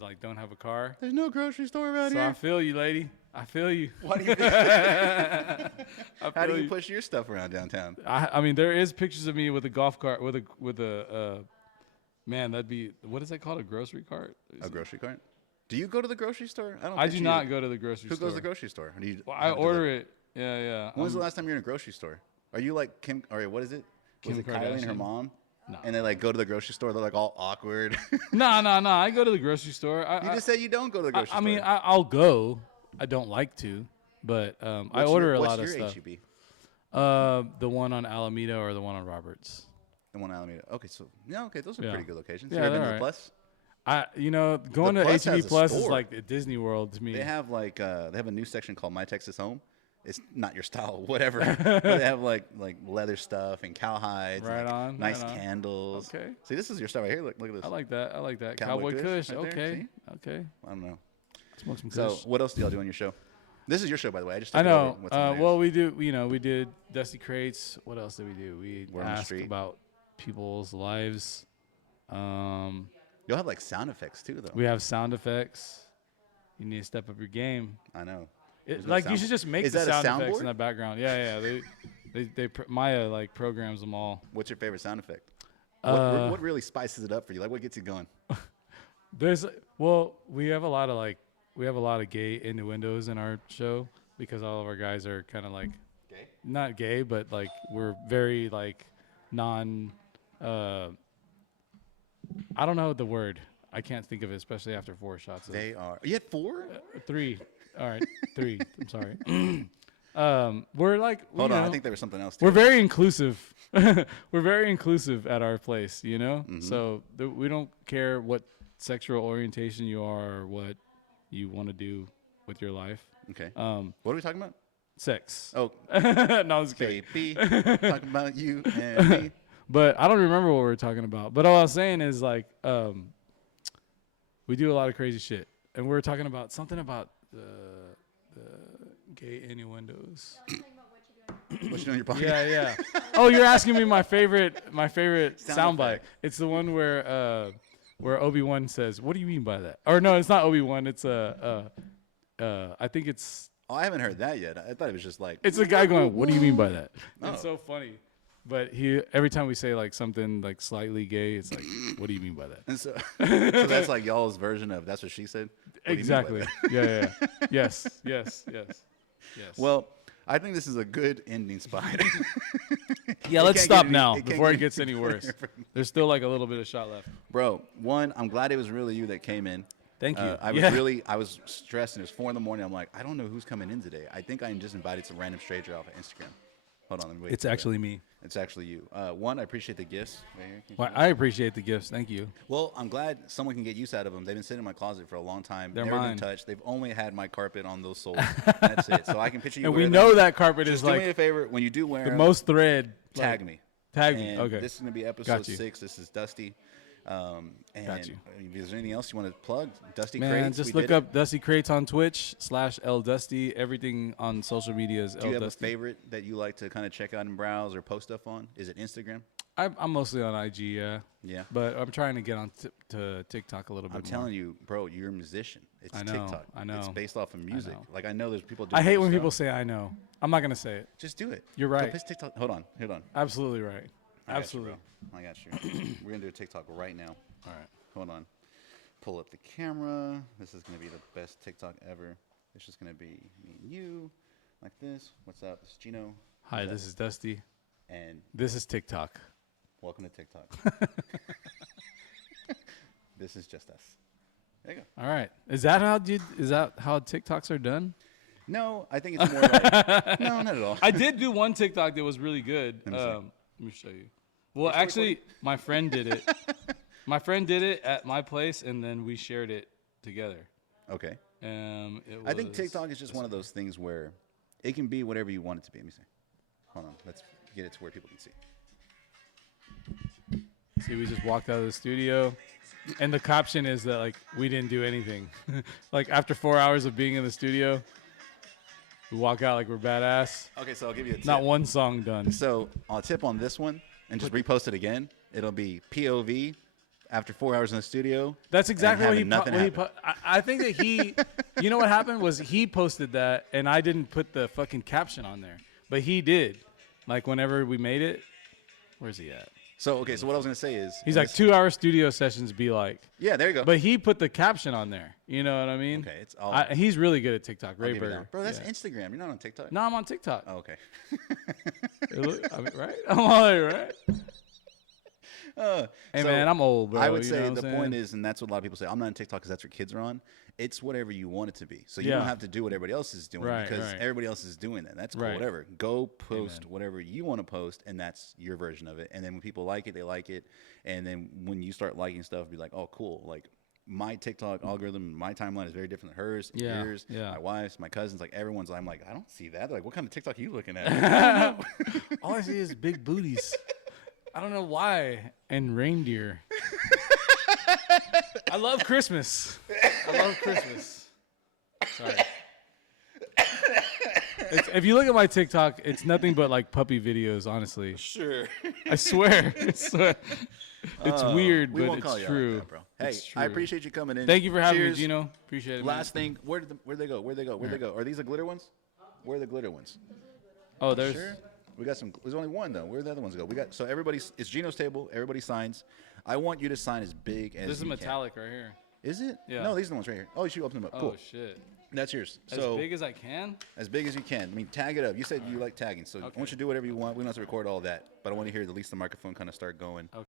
like don't have a car. There's no grocery store around here. So I feel you, lady. I feel you. Why do you How do you push your stuff around downtown? I mean, there is pictures of me with a golf cart with a man. That'd be, what is that called? A grocery cart? A grocery cart? Do you go to the grocery store? I do not go to the grocery store. Who goes to the grocery store? I order it. Yeah. When was the last time you were in a grocery store? Are you like Kim? Or what is it? Was it Kylie and her mom? No. And they like go to the grocery store. They're like all awkward. No. I go to the grocery store. You just said you don't go to the grocery store. I mean, I'll go. I don't like to, but I order a lot of stuff. What's your HEB? The one on Alameda or the one on Roberts. The one on Alameda. Okay, so those are pretty good locations. Yeah, you ever been to the Plus? Going to HEB Plus is like a Disney World to me. They have like they have a new section called My Texas Home. It's not your style, whatever. But they have like leather stuff and cowhides. Nice candles. Okay. See, this is your stuff right here. Look at this. I like that. Cowboy Kush. Right okay. I don't know. Smoke some Kush. So, what else do y'all do on your show? This is your show, by the way. I know. Well, we do. We did Dusty Crates. What else did we do? We asked about people's lives. You'll have like sound effects too, though. We have sound effects. You need to step up your game. I know. You should just make the sound effects in the background. Yeah. Maya like programs them all. What's your favorite sound effect? What really spices it up for you? Like, what gets you going? We have a lot of gay innuendos in our show because all of our guys are kind of like gay? Not gay, but like we're very like non. I don't know the word. I can't think of it, especially after 4 shots. They are. You had 4? 3. All right, 3. I'm sorry. We're like. Hold on, I think there was something else. Too. We're very inclusive. We're very inclusive at our place, Mm-hmm. So we don't care what sexual orientation you are or what you want to do with your life. Okay. What are we talking about? Sex. Oh. No, I was kidding. Talking about you and me. But I don't remember what we were talking about. But all I was saying is like we do a lot of crazy shit. And we were talking about something about the gay innuendos. What you doing in your pocket? Yeah. Oh, you're asking me my favorite soundbite. It's the one where Obi-Wan says, "What do you mean by that?" Or no, it's not Obi-Wan. It's I think it's. Oh, I haven't heard that yet. I thought it was just like. It's a guy going, "What do you mean by that?" Oh. It's so funny. But every time we say like something like slightly gay, it's like, "What do you mean by that?" And so that's like y'all's version of "That's what she said." Exactly. Yeah. Yes. Well, I think this is a good ending spot. Yeah, let's stop now before it gets any worse. There's still like a little bit of shot left. Bro, I'm glad it was really you that came in. Thank you. I was stressed, and it was 4 a.m. I'm like, I don't know who's coming in today. I think I just invited some random stranger off of Instagram. Hold on, let me wait. It's actually me. It's actually you. I appreciate the gifts. Well, I appreciate the gifts. Thank you. Well, I'm glad someone can get use out of them. They've been sitting in my closet for a long time. They're never mine. been touched. They've only had my carpet on those soles. That's it. So I can picture you. And we know that carpet just is do like. Do me a favor when you do wear the them, most thread. Tag me. Tag me. And Okay. This is going to be episode 6. This is Dusty. And Got you. Is there anything else you want to plug? Dusty Man, Crates? just look up Dusty Crates on Twitch /LDusty. Everything on social media is Do you have a LDusty. favorite that you like to kind of check out and browse or post stuff on? Is it Instagram? I'm mostly on IG, yeah. Yeah. But I'm trying to get on to TikTok a little bit more. I'm telling you, bro, you're a musician. It's I know, TikTok. I know. It's based off of music. know. Like, I know there's people doing I hate other when stuff. people say I know. I'm not going to say it. Just do it. You're right. Go TikTok. Hold on. Absolutely right. Absolutely. Absolutely. I got you. We're going to do a TikTok right now. All right. Hold on. Pull up the camera. This is going to be the best TikTok ever. It's just going to be me and you, like this. What's up? This is Gino. Hi, this is Dusty. And this is TikTok. welcome to TikTok. This is just us. There you go. All right. Is that how TikToks are done? No, I think it's more like no, not at all. I did do one TikTok that was really good. Let me show you. Well, actually, my friend did it. My friend did it at my place, and then we shared it together. Okay. I think TikTok is just one of those things where it can be whatever you want it to be. Let me see. Hold on. Let's get it to where people can see. See, we just walked out of the studio, and the caption is that, like, we didn't do anything. Like, after 4 hours of being in the studio, we walk out like we're badass. Okay, so I'll give you a tip. Not one song done. So I'll tip on this one and just repost it again. It'll be POV after 4 hours in the studio. That's exactly what he nothing put. I think that he, you know what happened was he posted that, and I didn't put the fucking caption on there, but he did. Like, whenever we made it, where's he at? So, okay, so what I was going to say is... He's like, 2 hour studio sessions be like. Yeah, there you go. But he put the caption on there. You know what I mean? Okay, it's all... He's really good at TikTok. I'll Ray give it Burger. down. Bro, that's Yeah. Instagram. You're not on TikTok? No, I'm on TikTok. Oh, okay. I mean, right? I'm on it, right? Hey, so man, I'm old, bro. I would you say know the what point is, and that's what a lot of people say, I'm not on TikTok because that's what kids are on. It's whatever you want it to be. So you Yeah. don't have to do what everybody else is doing Right, because right. everybody else is doing that. That's cool, Right. whatever. Go post Amen. whatever you want to post, and that's your version of it. And then when people like it, they like it. And then when you start liking stuff, be like, oh, cool. Like, my TikTok algorithm, my timeline is very different than hers, Yeah, yours, yeah. my wife's, my cousins, like everyone's. I'm like, I don't see that. They're like, what kind of TikTok are you looking at? All I see is big booties. I don't know why. And reindeer. I love Christmas. I love Christmas. Sorry. If you look at my TikTok, it's nothing but like puppy videos, honestly. Sure. I swear. It's weird, We but won't call it's you true. Like that, bro. Hey, It's I true. appreciate you coming in. Thank you for having Cheers. me, Gino. Appreciate it. man. Last thing, where'd they go? Where'd they go? Are these the glitter ones? Where are the glitter ones? Oh, there's. Sure. We got some. There's only one though. Where the other ones go? We got. So everybody's. It's Gino's table. Everybody signs. I want you to sign as big as. This is you metallic right here. Can. Is it? Yeah. No, these are the ones right here. Oh, you should open them up. Cool. Oh shit. That's yours. As So big as I can. as big as you can. I mean, tag it up. You said you like tagging, so I want you to do whatever you want. We don't have to record all that, but I want to hear at least the microphone kind of start going. Okay.